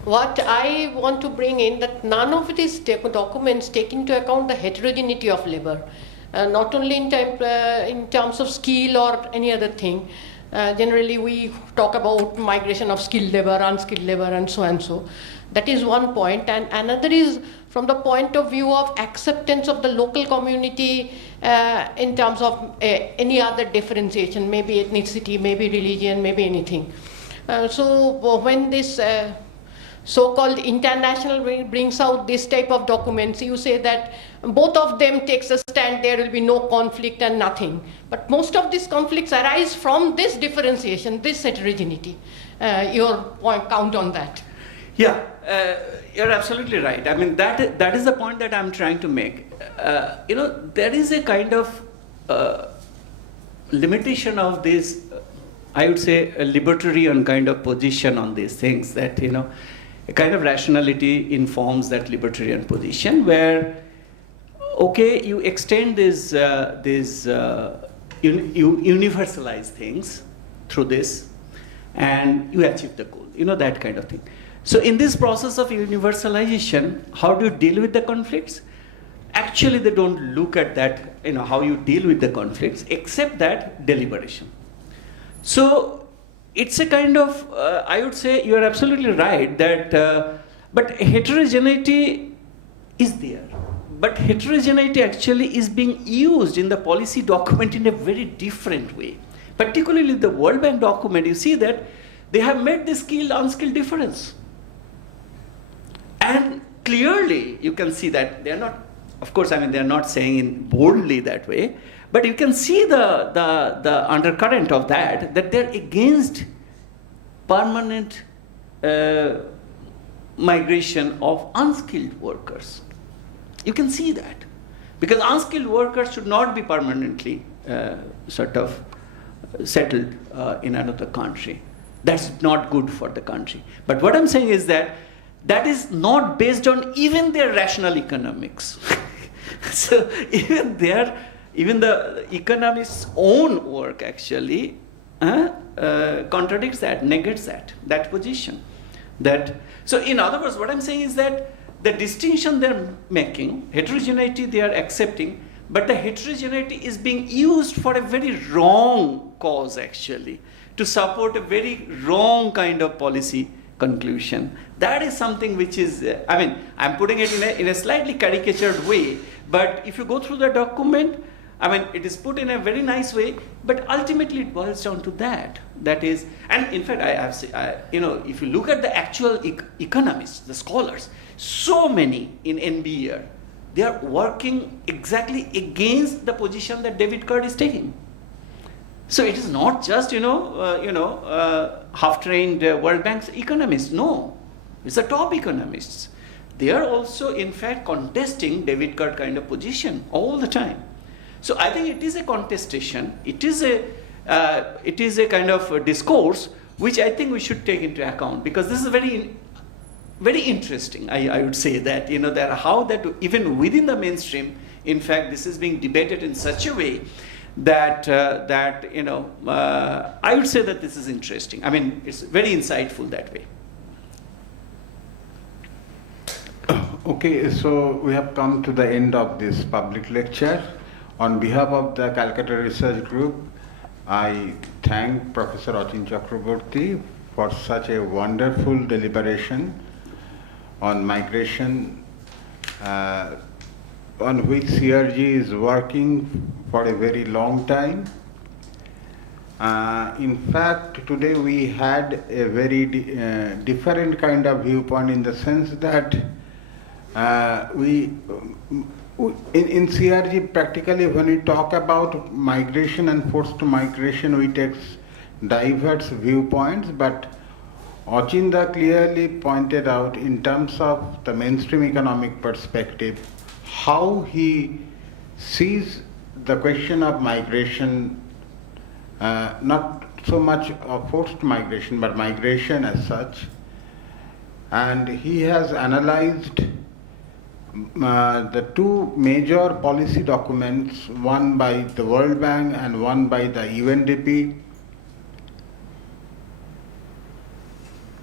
What I want to bring in that none of these documents take into account the heterogeneity of labor, not only in terms of skill or any other thing. Generally, we talk about migration of skilled labor, unskilled labor, and so and so. That is one point. And another is from the point of view of acceptance of the local community in terms of any other differentiation, maybe ethnicity, maybe religion, maybe anything. So when this so-called international brings out this type of documents, you say that both of them takes a stand, there will be no conflict and nothing. But most of these conflicts arise from this differentiation, this heterogeneity. Your point, count on that. Yeah, you're absolutely right. I mean, that is the point that I'm trying to make. There is a kind of limitation of this, I would say, a libertarian kind of position on these things that, a kind of rationality informs that libertarian position where, okay, you extend you universalize things through this and you achieve the goal, that kind of thing. So in this process of universalization, how do you deal with the conflicts? Actually, they don't look at that, how you deal with the conflicts, except that deliberation. So it's a kind of, I would say you are absolutely right that, but heterogeneity is there. But heterogeneity actually is being used in the policy document in a very different way. Particularly the World Bank document, you see that they have made the skill-unskill difference. And clearly you can see that they are not, of course, I mean, they are not saying it boldly that way, but you can see the undercurrent of that they're against permanent migration of unskilled workers. You can see that. Because unskilled workers should not be permanently sort of settled in another country. That's not good for the country. But what I'm saying is that is not based on even their rational economics. So even the economists' own work actually contradicts that, negates that position. So in other words, what I'm saying is that the distinction they're making, heterogeneity they are accepting, but the heterogeneity is being used for a very wrong cause actually, to support a very wrong kind of policy conclusion. That is something which is, I'm putting it in a slightly caricatured way, but if you go through the document, it is put in a very nice way, but ultimately it boils down to that. That is, and in fact, if you look at the actual economists, the scholars, so many in NBER, they are working exactly against the position that David Curd is taking. So it is not just, half-trained World Bank's economists. No, it's the top economists. They are also, in fact, contesting David Curd kind of position all the time. So I think it is a contestation. It is a kind of a discourse which I think we should take into account, because this is very, very interesting. I would say that that how that even within the mainstream, in fact, this is being debated in such a way that I would say that this is interesting. It's very insightful that way. Okay, so we have come to the end of this public lecture. On behalf of the Calcutta Research Group, I thank Professor Achin Chakraborty for such a wonderful deliberation on migration, on which CRG is working for a very long time. In fact, today we had a very different kind of viewpoint, in the sense that in CRG, practically when we talk about migration and forced migration, we diverse viewpoints, but Achinda clearly pointed out in terms of the mainstream economic perspective how he sees the question of migration, not so much of forced migration, but migration as such. And he has analyzed the two major policy documents, one by the World Bank and one by the UNDP.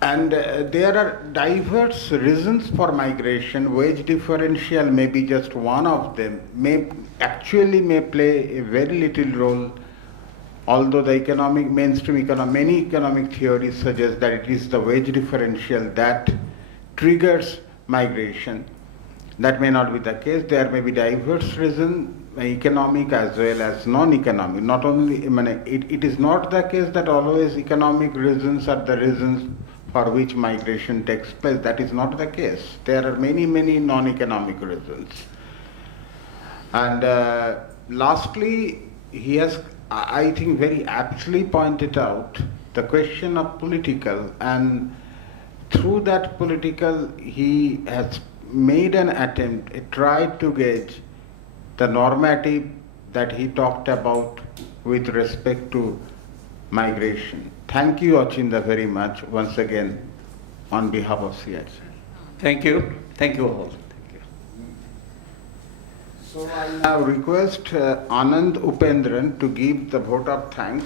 And there are diverse reasons for migration. Wage differential may be just one of them, may play a very little role, although the many economic theories suggest that it is the wage differential that triggers migration. That may not be the case. There may be diverse reasons, economic as well as non-economic. Not only, it is not the case that always economic reasons are the reasons for which migration takes place. That is not the case. There are many, many non-economic reasons. And lastly, he has, I think, very aptly pointed out the question of political, and through that political, he has made an attempt, tried to gauge the normative that he talked about with respect to migration. Thank you, Achinda, very much once again on behalf of CRG. Thank you. Thank you all. Thank you. So I now request Anand Upendran to give the vote of thanks.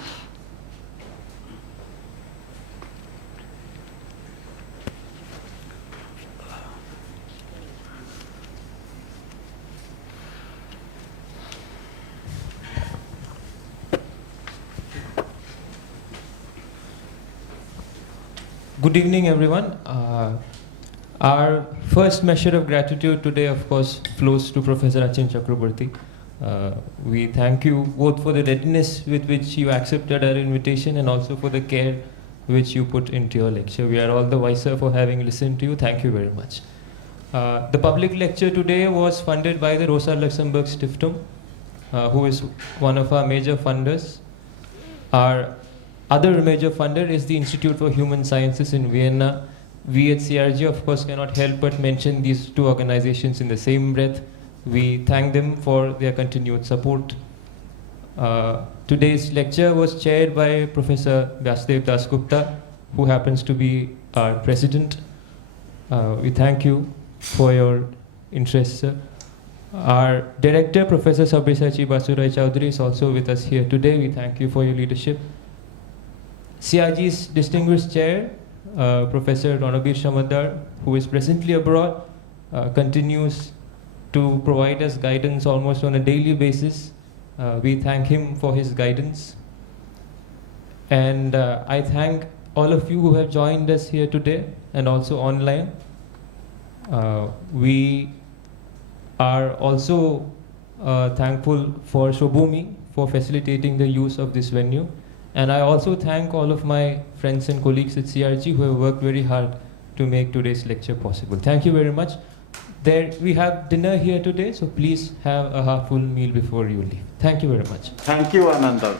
Good evening, everyone. Our first measure of gratitude today, of course, flows to Professor Achin Chakraborty. We thank you both for the readiness with which you accepted our invitation and also for the care which you put into your lecture. We are all the wiser for having listened to you. Thank you very much. The public lecture today was funded by the Rosa Luxemburg Stiftung, who is one of our major funders. Our other major funder is the Institute for Human Sciences in Vienna. We at CRG, of course, cannot help but mention these two organizations in the same breath. We thank them for their continued support. Today's lecture was chaired by Professor Bysadedeb Dasgupta, who happens to be our president. We thank you for your interest, sir. Our director, Professor Sabyasachi Basurai Chowdhury, is also with us here today. We thank you for your leadership. CRG's distinguished chair, Professor Ranabir Shamadar, who is presently abroad, continues to provide us guidance almost on a daily basis. We thank him for his guidance. And I thank all of you who have joined us here today and also online. We are also thankful for Shobhumi for facilitating the use of this venue. And I also thank all of my friends and colleagues at CRG who have worked very hard to make today's lecture possible. Thank you very much. We have dinner here today, so please have a half full meal before you leave. Thank you very much. Thank you, Ananda.